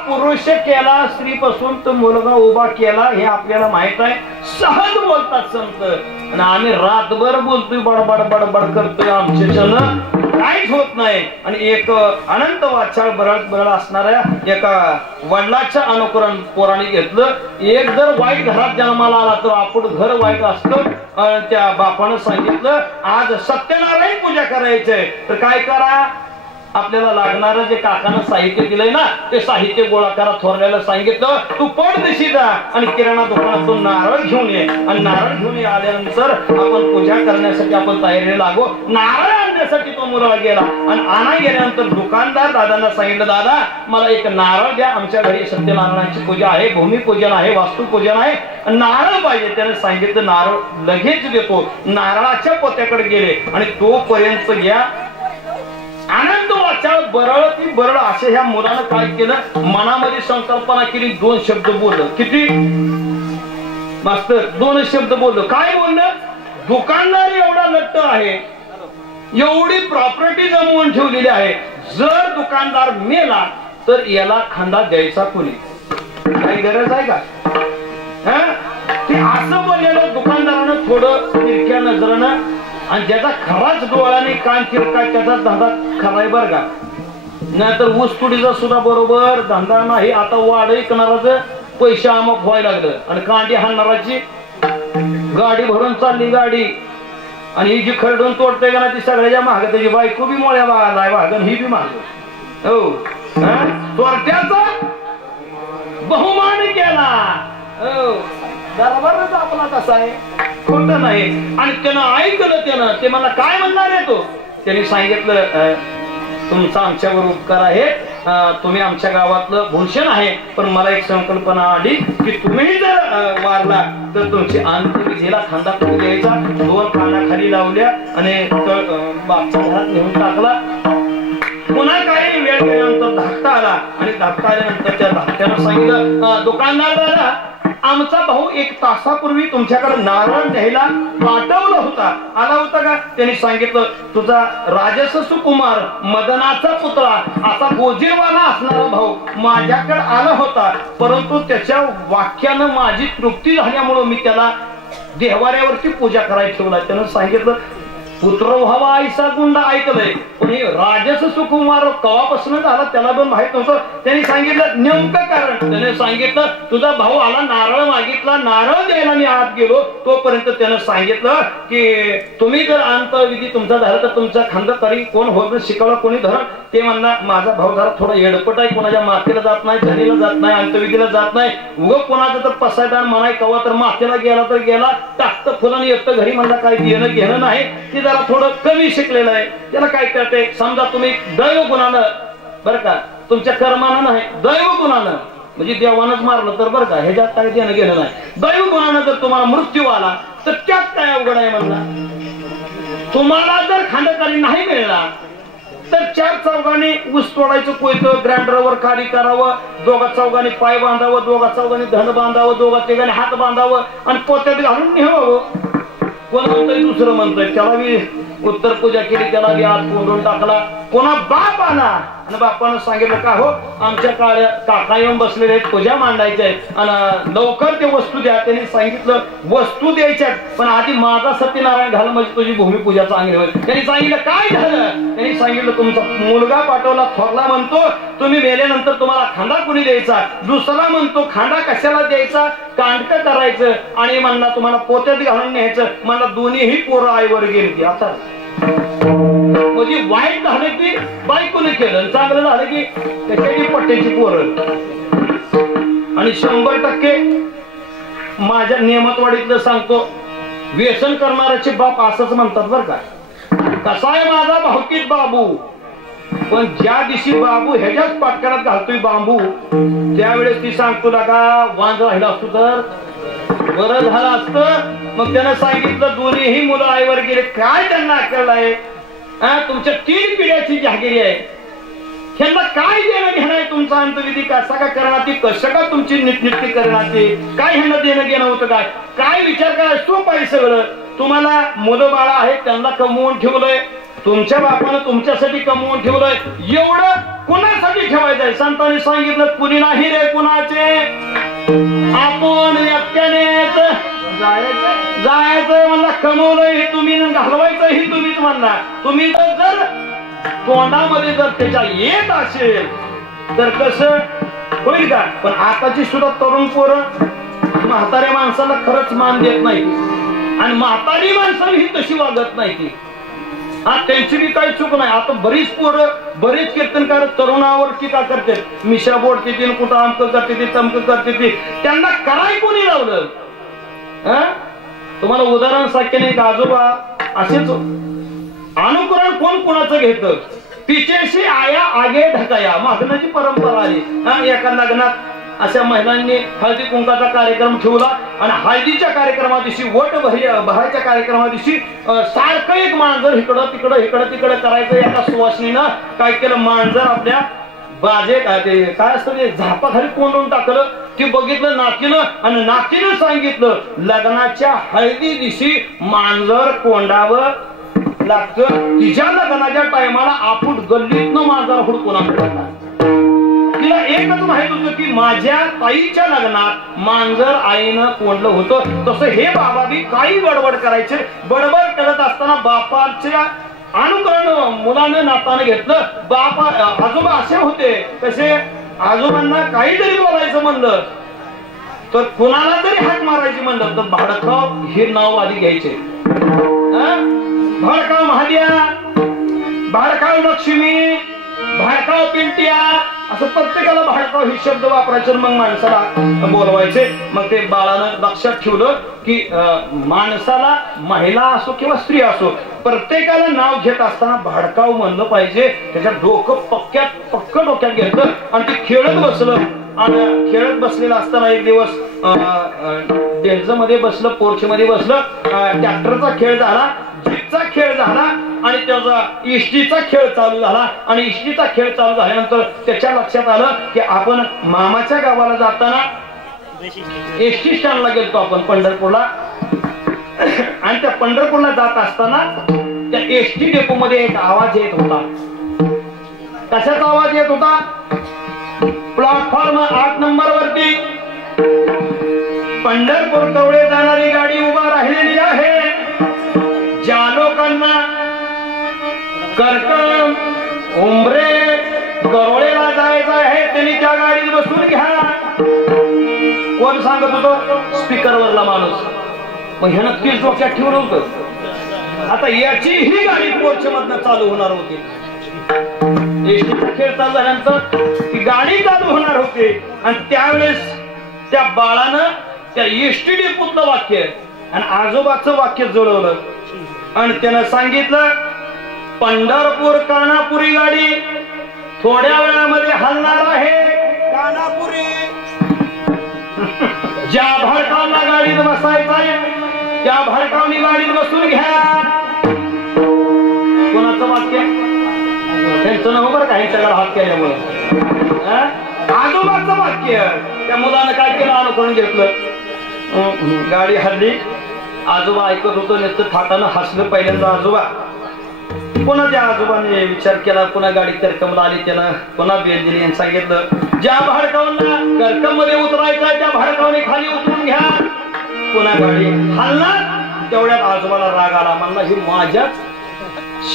पुरुष केला, स्त्री पासून तो मुलगा उभा केला, हे आपल्याला माहित आहे. सहज बोलतात संत, आणि आम्ही रातभर बोलतोय, बडबड बडबड करतोय, आमच्याच्यानं काहीच होत नाही. आणि एक अनंत वाचाळ बरळ असणाऱ्या एका वडिलाच्या अनुकरण पोराने घेतलं. एक जर वाईट घरात जन्माला आला तर आपण घर वाईट असतं. त्या बापानं सांगितलं आज सत्यनारायण पूजा करायचंय, तर काय करा, आपल्याला लागणारं जे काकानं साहित्य दिलंय ना, ते साहित्य गोळा करा. थोरल्याला सांगितलं तू पडदिशी जा आणि किराणा दुकानातून नारळ घेऊन ये, आणि नारळ घेऊन आल्यानंतर आपण पूजा करण्यासाठी आपण तयारीला लागू. नारळ आणण्यासाठी तो मुलगा गेला, आणि आणा गेल्यानंतर दुकानदार दादांना सांगितलं, दादा मला एक नारळ द्या, आमच्या घरी सत्यनारायणाची पूजा आहे, भूमिपूजन आहे, वास्तुपूजन आहे, नारळ पाहिजे. त्याने सांगितलं नारळ लगेच देतो. नारळाच्या पोत्याकडे गेले, आणि तोपर्यंत घ्या आनंद वाचाळ बरळ ती बरळ. असे ह्या मुलानं काय केलं, मनामध्ये संकल्पना केली, 2 शब्द बोललं. किती मास्तर? 2 शब्द बोललो. काय बोललं? दुकानदार एवढा लट्ट आहे, एवढी प्रॉपर्टी जमवून ठेवलेली आहे, जर दुकानदार मेला तर याला खांदा द्यायचा कोणी? काही गरज आहे का? ते असं बोललेलं दुकानदारानं थोडं तिरक्या नजरेनं, आणि ज्याचा खराच डोळ्याने कान चिरकाय त्याचा धंदा खराय बर का. नाहीतर ऊसतोडीचा सुद्धा बरोबर धंदा नाही. आता वाढ ऐकणाराच पैसे आमक व्हायला लागलं, आणि कांडी हाणणाराची गाडी भरून चालली गाडी, आणि ही जी खरडून तोडते का ना ती सगळ्याच्या माग, त्याची बायको बी मोळ्या भागाला भागन, ही बी माग. हो, चोरट्याचा बहुमान केला. हो, दरबारच आपला कसा आहे, खोट नाही. आणि त्यानं ऐकलं, त्यानं ते मला काय म्हणणार आहे तो, त्यांनी सांगितलं तुमचा आमच्यावर उपकार आहे, तुम्ही आमच्या गावातलं भूषण आहे, पण मला एक संकल्पना आली की तुम्ही जर वारला तर तुमची अंत्यविधीला खांदा करून द्यायचा. 2 काना खाली लावल्या आणि बापच्या घरात नेऊन टाकला. पुन्हा काही वेळ गेल्यानंतर धाकटा आला, आणि धाकटा आल्यानंतर त्या धाकट्यानं सांगितलं, दुकानदार दादा, आमचा भाऊ 1 तासापूर्वी तुमच्याकडे नारळ न्यायला पाठवला होता, आला होता का? त्यांनी सांगितलं तुझा राजस सुकुमार मदनाचा पुतळा असा गोजीरवाला असणारा भाऊ माझ्याकडे आला होता, परंतु त्याच्या वाक्यानं माझी तृप्ती झाल्यामुळे मी त्याला देवाऱ्यावरती पूजा करायला ठेवला. त्यानं सांगितलं पुत्र व्हावा आईसा गुंडा ऐकलंय, पण हे राजस सुकुमार कवापासून झाला त्याला पण माहित नव्हतं. त्यांनी सांगितलं नेमकं कारण. त्याने सांगितलं तुझा भाऊ आला, नारळ मागितला, नारळ द्यायला मी आत गेलो. तोपर्यंत त्यानं सांगितलं की तुम्ही जर अंतविधी तुमचा झाला तर तुमचा खंड तरी कोण होत शिकवला कोणी धरण. ते म्हणला माझा भाऊ जरा थोडा येडपट आहे, कोणाच्या मातेला जात नाही, झरीला जात नाही, अंतविधीला जात नाही. उगं कोणाचं तर पसायदान म्हणाय कवा तर मातेला गेला तर गेला, टाकतं फुलाने येतं घरी म्हणला काय देणं घेणं नाही. ते जरा थोडं कमी शिकलेलं आहे, त्याला काय कळते. समजा तुम्ही दैव गुणानं बरं का, तुमच्या कर्मानं नाही दैव गुणानं, म्हणजे देवानच मारलं तर बरं का ह्याच्यात काय देणं घेणं नाही. दैव गुणानं जर तुम्हाला मृत्यू आला तर त्यात काय अवघड आहे म्हणला. तुम्हाला जर खांडकरी नाही मिळला तर 4 चौघांनी ऊस तोडायचं, कोयतं ग्राइंडरवर खाली करावं, 2 चौघांनी पाय बांधावं, 2 चौघांनी धड बांधावं, 2 तिघांनी हात बांधावं आणि पोत्यात घालून नेवावं. कोण म्हणतोय दुसरं म्हणतोय त्याला बी उत्तर पूजा केली, त्याला बी आत कोंडून टाकला. कोणा बाप आला आणि बापानं सांगितलं का हो आमच्या काका येऊन बसलेले आहेत, पूजा मांडायच्या आहेत आणि लवकर ते वस्तू द्या. त्यांनी सांगितलं वस्तू द्यायच्या पण आधी माझा सत्यनारायण घाल म्हणजे तुझी भूमिपूजा चांगली होईल. त्यांनी सांगितलं काय झालं. त्यांनी सांगितलं तुमचा मुलगा पाठवला, थोरला म्हणतो तुम्ही मेल्यानंतर तुम्हाला खांदा कुणी द्यायचा, दुसरा म्हणतो खांदा कशाला द्यायचा, कांडक करायचं, आणि म्हणला तुम्हाला पोत्यात घालून न्यायचं. म्हणला दोन्हीही पोरं आईवर गेली. आता म्हणजे वाईट झालं की बायकोने केलं, चांगलं झालं की त्याच्याची पट्ट्याची पोरं. आणि 100% माझ्या नियमतवाडीतलं सांगतो, व्यसन करणाऱ्याचे बाप असंच म्हणतात बरं का. कसा आहे माझा भावकीत बाबू, पण ज्या दिवशी बाबू ह्याच्याच पाटकरात घालतोय बांबू त्यावेळेस ती सांगतो लागा वांज राहिला असतो तर बरं झालं असतं. मग त्यानं सांगितलं दोन्हीही मुलं आईवर गेले. काय त्यांना अक्कल आहे, तुमच्या 3 पिढ्याची जहागिरी आहे, ह्यांना काय देणं घेणं आहे तुमचा अंतविधी कसा का करणार, कसं का तुमची नीटनिटकी करणार, काय ह्यांना देणं घेणं होतं, काय काय विचार काय सोपं आहे सगळं. तुम्हाला मुलं बाळा आहेत त्यांना कमवून ठेवलंय, तुमच्या बापानं तुमच्यासाठी कमवून ठेवलंय, एवढं कुणासाठी ठेवायचंय. संतांनी सांगितलं कुणी नाही रे कुणाचे, आपण एकट्यानेच जायचं म्हणला, कमवलंय हे तुम्ही, घालवायचं हे तुम्हीच म्हणला. तुम्ही जर तोंडामध्ये जर त्याच्या येत असेल तर कसं होईल का. पण आताची सुद्धा तरुण पोरं म्हाताऱ्या माणसाला खरंच मान देत नाही आणि म्हातारी माणसं ही तशी वागत नाही ती. त्यांची बी काही चूक नाही. आता बरीच पोरं बरेच कीर्तनकार तरुणावर टीका करतात, मिशा बोडते ती, कुठं आमक करते ती, तमक करते ती. त्यांना कराय कोणी लावलं. तुम्हाला उदाहरण सारखे नाही का, आजोबा असेच अनुकरण कोण कोणाचं घेतं. पिचेशी आया आगे ढकाया मागण्याची परंपरा आली. एका लग्नात अशा महिलांनी हळदी कुंकाचा कार्यक्रम ठेवला आणि हळदीच्या कार्यक्रमा दिवशी वट भरायच्या कार्यक्रमा दिवशी सारखं एक मांजर इकडं तिकडं इकडं तिकडं करायचं. एका सुवासनीनं काय केलं, मांजर आपल्या बाजे काय असतं ते झापाखाली कोंडून टाकलं. ते बघितलं नातीनं आणि नातीनं सांगितलं लग्नाच्या हळदी दिवशी मांजर कोंडावं लागतं. तिच्या लग्नाच्या टायमाला आपण गल्लीतनं मांजर हुडकून आणला. तिला एकच माहित होतं की माझ्या ताईच्या लग्नात मांजर आईनं कोंडलं होतं. तसं हे बाबा बी काही बडबड करायचे. बडबड करत असताना बापाच्या अनुकरण मुलानं नातानं घेतलं. बापा आजोबा असे होते कसे, आजोबांना काही जरी बोलायचं म्हणलं तर कुणाला जरी हाक मारायची म्हणलं तर भाडकाव हे नाव आधी घ्यायचे. भाडकाव महाद्या, भाडकाव लक्ष्मी, भाडकाव पिंट्या, असं प्रत्येकाला भाडकाव हे शब्द वापरायचे. मग माणसाला बोलवायचे. मग ते बाळानं लक्षात ठेवलं की माणसाला महिला असो किंवा स्त्री असो प्रत्येकाला नाव घेत असताना भाडकाव म्हणलं पाहिजे. त्याच्या डोकं पक्क डोक्यात घेतलं आणि ते खेळत बसलं. आणि खेळत बसलेलं असताना एक दिवस डेंज मध्ये बसलं, पोर्च मध्ये बसलं. ट्रॅक्टरचा खेळ झाला, जीपचा खेळ झाला आणि त्याचा इष्टीचा खेळ चालू झाला. आणि इष्टीचा खेळ चालू झाल्यानंतर त्याच्या लक्षात आलं की आपण मामाच्या गावाला जाताना एसटी स्टँडला गेलतो आपण पंढरपूरला. आणि त्या पंढरपूरला जात असताना त्या एसटी डेपो मध्ये एक आवाज येत होता. कशाचा आवाज येत होता, प्लॅटफॉर्म 8 नंबर वरती पंढरपूर कवळे जाणारी गाडी उभा राहिलेली आहे. ज्या लोकांना कर्कम उंबरे गरोळेला जायचं आहे त्यांनी त्या गाडीत बसून घ्या. कोण सांगत होतं? स्पीकरवरला माणूस. मग ह्यानं तीच डोक्यात ठेवलं होतं. आता याची ही गाडी पोर्चमधनं चालू होणार होती. एसटीचा खेळ चालू झाल्यानंतर ती गाडी चालू होणार होती आणि त्यावेळेस त्या बाळानं त्या एसटी डेपोतलं वाक्य आणि आजोबाचं वाक्य जुळवलं आणि त्यानं सांगितलं पंढरपूर कानापुरी गाडी थोड्या वेळामध्ये हलणार आहे. कानापुरी ज्या भडकावला गाडीत बसायचं त्या भडकावणी गाडीत बसून घ्या. कोणाचं वाक्य? त्यांचं नव्हतं बरं का, ह्यांच्याकडे हात केल्यामुळे. आजोबाचं वाक्य. त्या मुलानं काय केलं? अनुकरण घेतलं. गाडी हल्ली. आजोबा ऐकत होतो नुसतं थाटानं हसलं पहिल्यांदा आजोबा. पुन्हा त्या आजोबाने विचार केला. पुन्हा गाडी कर्कमला आली. त्यानं पुन्हा बेल दिली आणि सांगितलं ज्या भाडकावूनला कर्कम मध्ये उतरायचा त्या भाडकावने खाली उतरून घ्या. पुन्हा गाडी हलणार. तेवढ्यात आजोबाला राग आला. म्हणला ही माझ्याच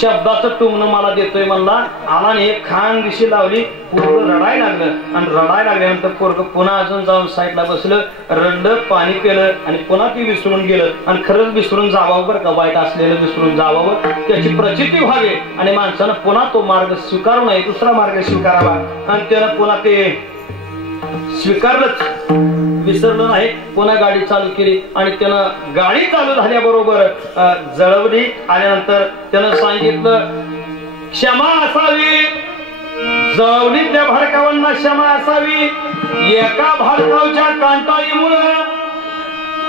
शब्दाचं टुमणं मला देतोय म्हणला. आला आणि एक खान दिशी लावली. पोरग रडायला लागलं आणि रडायला लागल्यानंतर पोरग पुन्हा अजून जाऊन साईडला बसलं. रडलं, पाणी पिलं आणि पुन्हा ती विसरून गेलं. आणि खरंच विसरून जावं बरं का, वाईट असलेलं विसरून जावं, त्याची प्रचिती व्हावी आणि माणसानं पुन्हा तो मार्ग स्वीकारू नये, दुसरा मार्ग स्वीकारावा. आणि त्यानं पुन्हा ते स्वीकारलंच, विसरलं नाही. पुन्हा गाडी चालू केली आणि त्यानं गाडी चालू झाल्याबरोबर जळवली. आल्यानंतर त्यानं सांगितलं क्षमा असावी. जळवलीतल्या भडकावांना क्षमा असावी. एका भडकावच्या कांटाळीमुळे,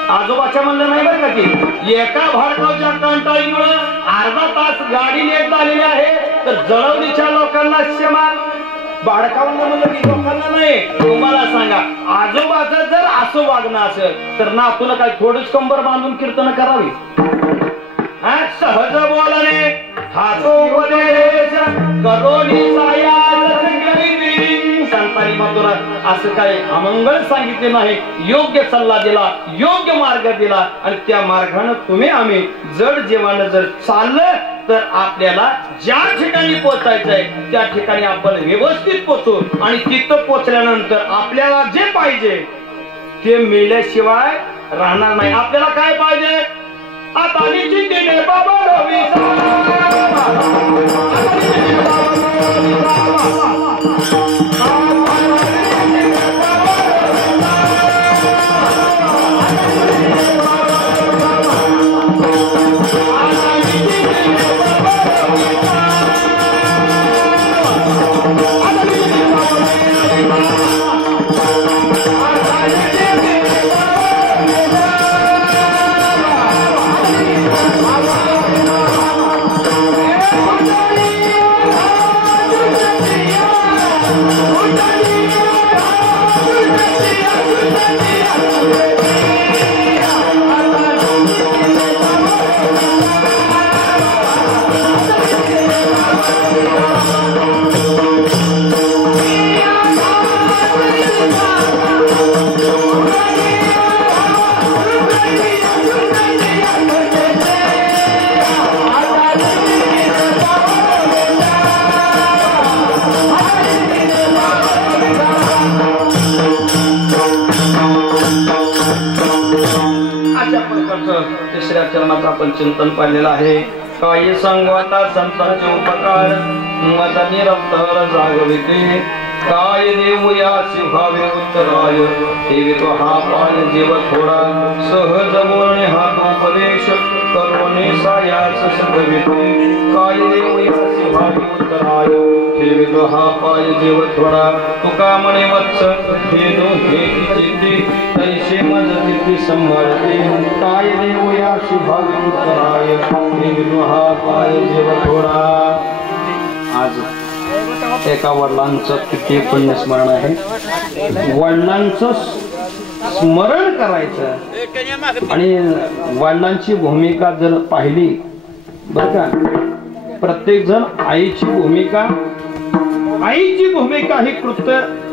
आजोबाच्या म्हणलं नाही बरं का, की एका भडकावच्या कांटाळीमुळे अर्धा तास गाडी लेट झालेली आहे तर जळवलीच्या लोकांना क्षमा. बाळकावांना म्हणलं की लोकांना नाही, तुम्हाला सांगा. आजोबाचं जर असं वागणं असेल तर ना तुला काय थोडंच कंबर बांधून कीर्तन करावी? सहज बोलणे हातो उपदेश करोनी संतांनी मात्र असं काय अमंगळ सांगितले नाही. योग्य सल्ला दिला, योग्य मार्ग दिला आणि त्या मार्गाने तुम्ही आम्ही जड जीवानं जर चाललं तर आपल्याला ज्या ठिकाणी पोहोचायचंय त्या ठिकाणी आपण व्यवस्थित पोहोचू. आणि तिथं पोहोचल्यानंतर आपल्याला जे पाहिजे ते मिळल्याशिवाय राहणार नाही. आपल्याला काय पाहिजे? आता बाबा तिसऱ्या चरणाचं आपण चिंतन पाहिलेलं आहे. काही संगवता संतांचे उपकार मत निरंतर जागविते. काय देऊ या शिवावे उत्तराय ठेवितो हा पाय जीव थोडा. सहज बोलणे हा उपदेश करोने सायास सगविते. काय देऊ या शिवावे उत्तराय ठेवितो हा पाय जीव थोडा. तुका म्हणे वत्स धेनु हे चित्ती तैसे मज तिथे संभाळते. काय देऊ या शिवावे उत्तराय ठेवितो हा पाय जीव थोडा. आज एका वडिलांचं किती पुण्यस्मरण आहे. वडिलांचं स्मरण करायचं आणि वडिलांची भूमिका जर पाहिली बर का, प्रत्येक जण आईची भूमिका ही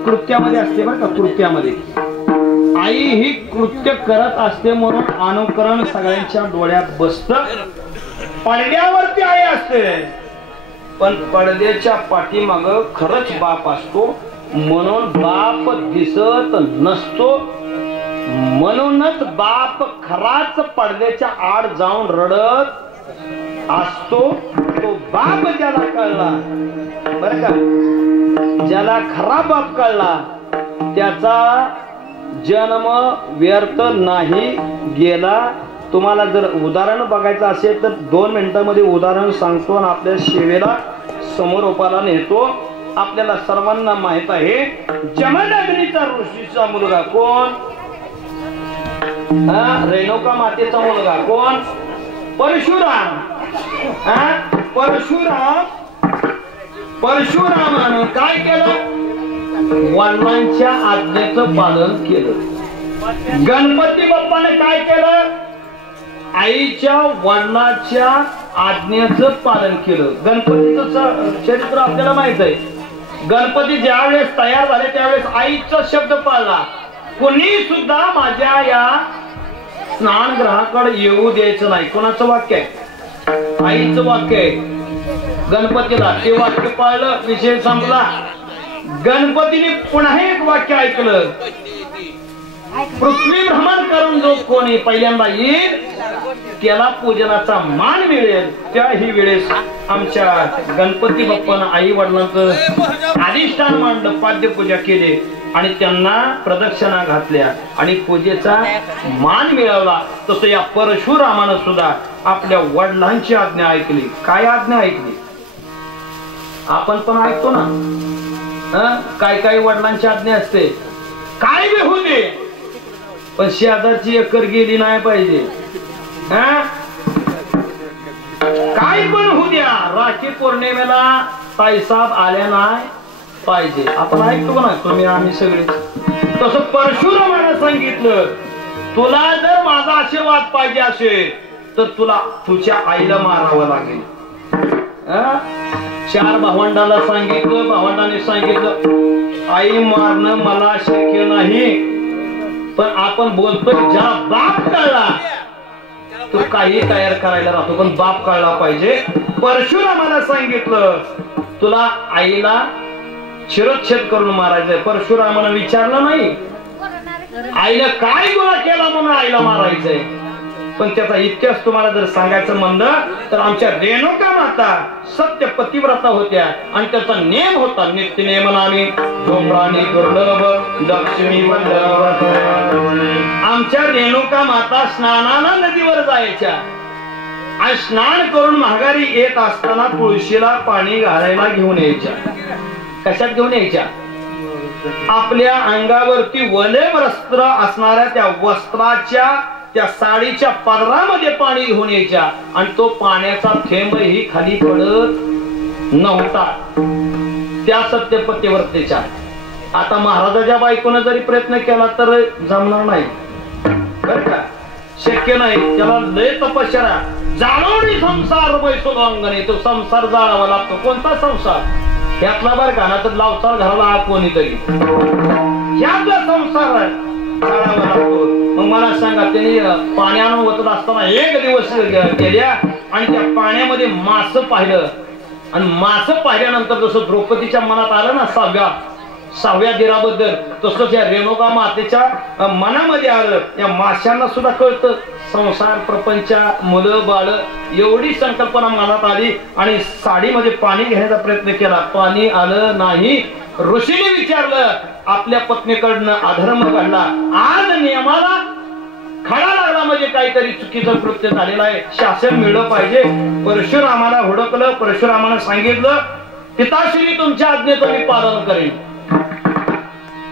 कृत्यामध्ये असते बर का. कृत्यामध्ये आई ही कृत्य करत असते म्हणून अनुकरण सगळ्यांच्या डोळ्यात बसत. पडद्यावरती आई असते पण पडद्याच्या पाठीमाग खरंच बाप असतो, म्हणून बाप दिसत नसतो. म्हणूनच बाप खराच पडद्याच्या आड जाऊन रडत असतो. तो बाप ज्याला कळला बर का, ज्याला खरा बाप कळला त्याचा जन्म व्यर्थ नाही गेला. तुम्हाला जर उदाहरण बघायचं असेल तर 2 मिनिटांमध्ये उदाहरण सांगतो आणि आपल्या सेवेला समोर उपाला नेतो. आपल्याला सर्वांना माहित आहे जमदग्नीचा ऋषीचा मुलगा कोण? रेणुका मातेचा मुलगा कोण? परशुराम. परशुरामानं काय केलं? वडिलांच्या आज्ञेचं पालन केलं. गणपती बाप्पाने काय केलं? आईच्या वडिलांच्या आज्ञेचं पालन केलं. गणपतीचं चरित्र आपल्याला माहित आहे. गणपती ज्यावेळेस तयार झाले त्यावेळेस आईचा शब्द पाळला. कोणी सुद्धा माझ्या या स्नानगृहाकडे येऊ द्यायचं नाही. कोणाचं वाक्य आहे? आईचं वाक्य आहे. गणपतीला ते वाक्य पाळलं, विषय संपला. गणपतीने पुन्हा एक वाक्य ऐकलं. पृथ्वी भ्रमण करून जो कोणी पहिल्यांदा येईल त्याला पूजनाचा मान मिळेल. त्याही वेळेस आमच्या गणपती बाप्पानं आई वडिलांचं अधिष्ठान मांडलं, पाद्यपूजा केली आणि त्यांना प्रदक्षिणा घातल्या आणि पूजेचा मान मिळवला. तसं या परशुरामानं सुद्धा आपल्या वडिलांची आज्ञा ऐकली. काय आज्ञा ऐकली? आपण पण ऐकतो ना, काय काय वडिलांची आज्ञा असते. काय बी होऊ दे पण शेजारची एकर गेली नाही पाहिजे. काय पण होऊ द्या, राखी पौर्णिमेला ताईसाहेब आल्या नाही पाहिजे. आपण ऐकतो ना, तुम्ही आम्ही सगळे. तसं परशुरामानं सांगितलं, तुला जर माझा आशीर्वाद पाहिजे असेल तर तुला तुझ्या आईला मारावं लागेल. 4 भावंडाला सांगितलं. भावंडाने सांगितलं आई मारणं मला शक्य नाही, पण आपण बोलतोय ज्या बाप कळला तो काही तयार करायला राहतो, पण बाप कळला पाहिजे. परशुरामाला सांगितलं तुला आईला शिरच्छेद करून मारायचंय. परशुरामानं विचारलं नाही आईला काय गुन्हा केला म्हणून आईला मारायचंय. पण त्याचा इतिहास तुम्हाला जर सांगायचं म्हणलं तर आमच्या रेणुका माता सत्य पतिव्रता होत्या आणि त्याचा नेम होता नित्य नेमनामी झोपराणी दुर्लभ लक्ष्मी वल्लभ. आमच्या रेणुका माता स्नानाला नदीवर जायच्या आणि स्नान करून माघारी येत असताना तुळशीला पाणी घालायला घेऊन यायच्या. कशात घेऊन यायच्या? आपल्या अंगावरती वले वस्त्र असणाऱ्या त्या वस्त्राच्या त्या साडीच्या पदरामध्ये पाणी घेऊन यायच्या आणि तो पाण्याचा थेंबही खाली पडत नव्हता त्या सत्यपतिव्रतेच्या. आता महाराजाच्या बायकोनं जरी प्रयत्न केला तर जमणार नाही बर का, शक्य नाही. त्याला लय तपश्चर्या, जाणवणी संसार बैसोलांगणे, तो संसार जाळावा लागतो. कोणता संसार? ह्यातला बर का, ना तर लावचाल घराला कोणीतरी ह्यातला संसार जाळावा लागतो. मग मला सांगा, त्यांनी पाण्यानं ओतत असताना 1 दिवस गेल्या आणि त्या पाण्यामध्ये मास पाहिलं आणि मास पाहिल्यानंतर जसं द्रौपदीच्या मनात आलं ना 6व्या दिराबद्दल, तसंच या रेणुका मातेच्या मनामध्ये आलं. या माशांना सुद्धा कळतं संसार प्रपंच मुलं बाळ, एवढी संकल्पना मनात आली आणि साडीमध्ये पाणी घेण्याचा प्रयत्न केला. पाणी आलं नाही. ऋषीने विचारलं, आपल्या पत्नीकडनं अधर्म घडला, आज नियमाला खडा लागला म्हणजे काहीतरी चुकीचं कृत्य झालेलं आहे, शासन मिळलं पाहिजे. परशुरामाला हुडकलं. परशुरामानं सांगितलं, पिताश्री तुमच्या आज्ञेचं मी पालन करेन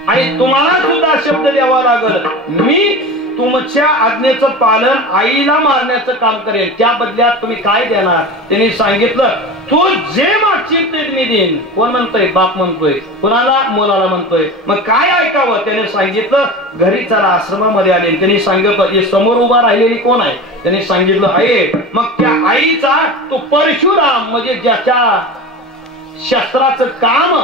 आणि तुम्हाला सुद्धा शब्द द्यावा लागल, मी तुमच्या आज्ञेचं पालन आईला मारण्याचं काम करेन. त्या बदल्यात तुम्ही काय देणार? त्यांनी सांगितलं, तू जे मागशील ते मी देईन. कोण म्हणतोय? बाप म्हणतोय. कुणाला? मुलाला म्हणतोय. मग काय ऐकावं? त्याने सांगितलं, घरी चला. आश्रमामध्ये आले. त्यांनी सांगितलं, समोर उभा राहिलेली कोण आहे? त्यांनी सांगितलं, आई. मग त्या आईचा तो परशुराम म्हणजे ज्याच्या शस्त्राचं काम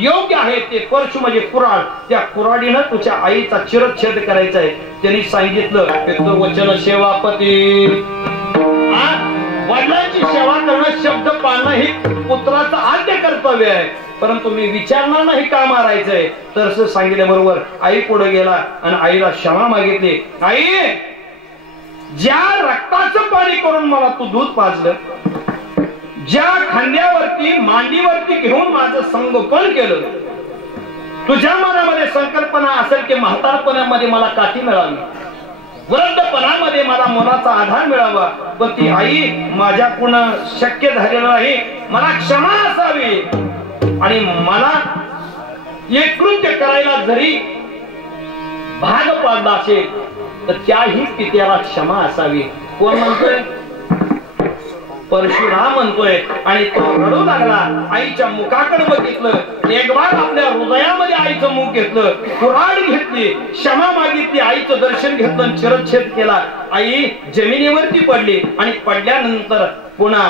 योग्य आहे ते परशु म्हणजे कुऱ्हाड, त्या कुऱ्हाडीनं तुझ्या आईचा चिरच्छेद करायचा आहे. त्यांनी सांगितलं, पितृवचन सेवापती वडिलांची सेवा करणं, शब्द पाळणं ही पुत्राचं आद्य कर्तव्य आहे. परंतु मी विचारणार नाही का मारायचंय, तर असं सांगितल्याबरोबर आई पुढे गेला आणि आईला क्षमा मागितली. आई, ज्या रक्ताचं पाणी करून मला तू दूध पाजलं, ज्या खांद्यावरती मांडीवरती घेऊन माझं संगोपन केलं, तुझ्या मनामध्ये संकल्पना असेल की म्हातारपणामध्ये मला काठी मिळावी, वृद्धपणामध्ये मला मुलाचा आधार मिळावा, पण ती आई माझ्याकडून शक्य झालेलं नाही. मला क्षमा असावी आणि मला एक कृत्य करायला जरी भाग पडला असेल तर त्याही पित्याला क्षमा असावी. कोण म्हणतोय? परशुराम म्हणतोय. आणि तो रडू लागला. आईच्या मुखाकडे बघितलं, एक बार आपल्या हृदयामध्ये आईचं मुख घेतलं, कुऱ्हाड घेतली, क्षमा मागितली, आईचं दर्शन घेतलं, शिरच्छेद केला. आई जमिनीवरती पडली आणि पडल्यानंतर पुन्हा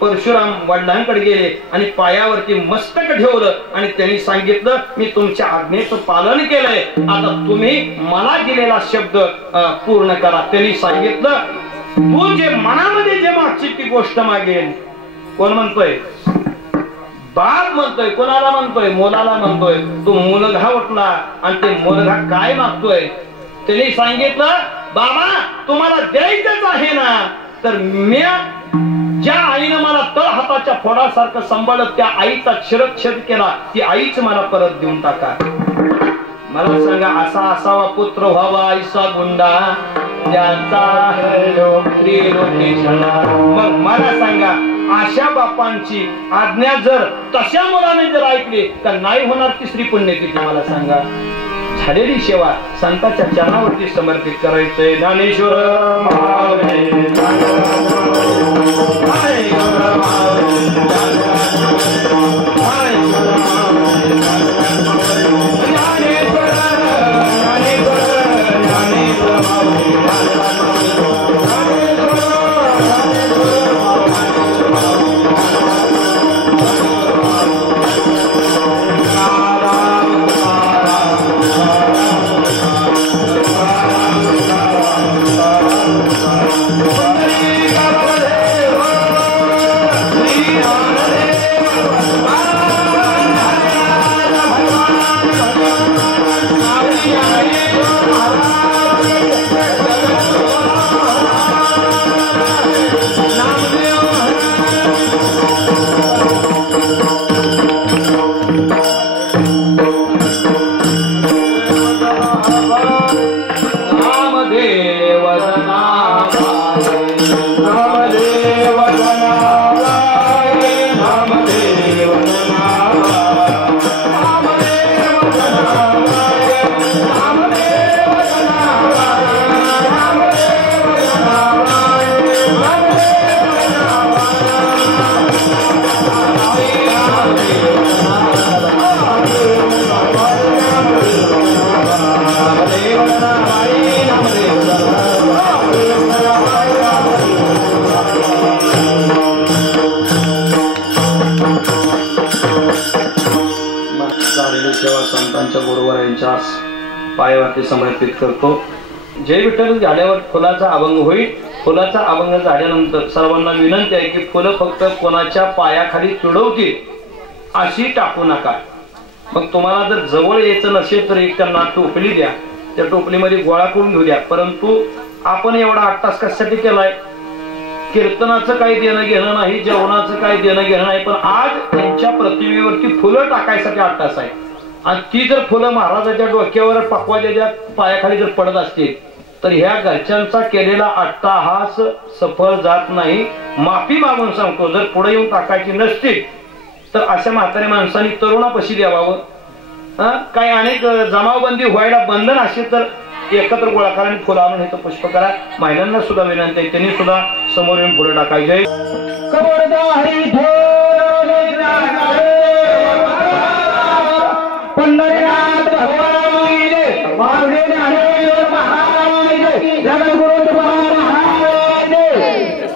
परशुराम वडिलांकडे गेले आणि पायावरती मस्तक ठेवलं आणि त्यांनी सांगितलं, मी तुमच्या आज्ञेचं पालन केलंय, आता तुम्ही मला दिलेला शब्द पूर्ण करा. त्यांनी सांगितलं, तू जे मनामध्ये जे मागची ती गोष्ट मागेल. कोण म्हणतोय? बाप म्हणतोय. कोणाला म्हणतोय? मुलाला म्हणतोय. तो मुलगा उठला आणि ते मुलगा काय मागतोय? त्यांनी सांगितलं, बाबा तुम्हाला द्यायचंच आहे ना, तर मी ज्या आईनं मला तळ हाताच्या फोडासारखं सांभाळत त्या आईचा शिरच्छेद केला, ती आईच मला परत देऊन टाका. मला सांगा, असा असावा पुत्र व्हावा ऐसा गुंडा ज्याचा मग मला सांगा, अशा बापांची आज्ञा जर तशा मुलाने जर ऐकली तर नाही होणार तिसरी पुण्यतिथी. मला सांगा, झालेली सेवा संतांच्या चरणावरती समर्पित करायचंय. ज्ञानेश्वर पायावरती समर्पित करतो. जय विठ्ठल झाल्यावर फुलाचा अभंग होईल. फुलाचा अभंग झाल्यानंतर सर्वांना विनंती आहे की फुलं फक्त कोणाच्या पायाखाली तुडवतील अशी टाकू नका. मग तुम्हाला जर जवळ यायचं नसेल तर एक त्यांना टोपली द्या, त्या टोपलीमध्ये गोळा करून घेऊ द्या. परंतु आपण एवढा 8 तास कशासाठी केलाय? कीर्तनाचं काही देणं घेणं नाही, जेवणाचं काही देणं घेणं नाही, पण आज त्यांच्या प्रतिमेवरती फुलं टाकायसाठी 8 तास आहे. आणि ती जर फुलं महाराजाच्या डोक्यावर पकवाजाच्या पायाखाली जर पडत असतील तर ह्या घरच्यांचा केलेला अट्टाहास सफल जात नाही. माफी मागून सांगतो, जर पुढे येऊन टाकायची नसतील तर अशा म्हाताऱ्या माणसांनी तरुणापाशी द्यावावं. काही अनेक जमावबंदी व्हायला बंधन असेल तर एकत्र गोळा करा आणि फुलं आणून इथं पुष्प करा. महिलांना सुद्धा विनंती आहे, त्यांनी सुद्धा समोर येऊन फुलं टाकायचे.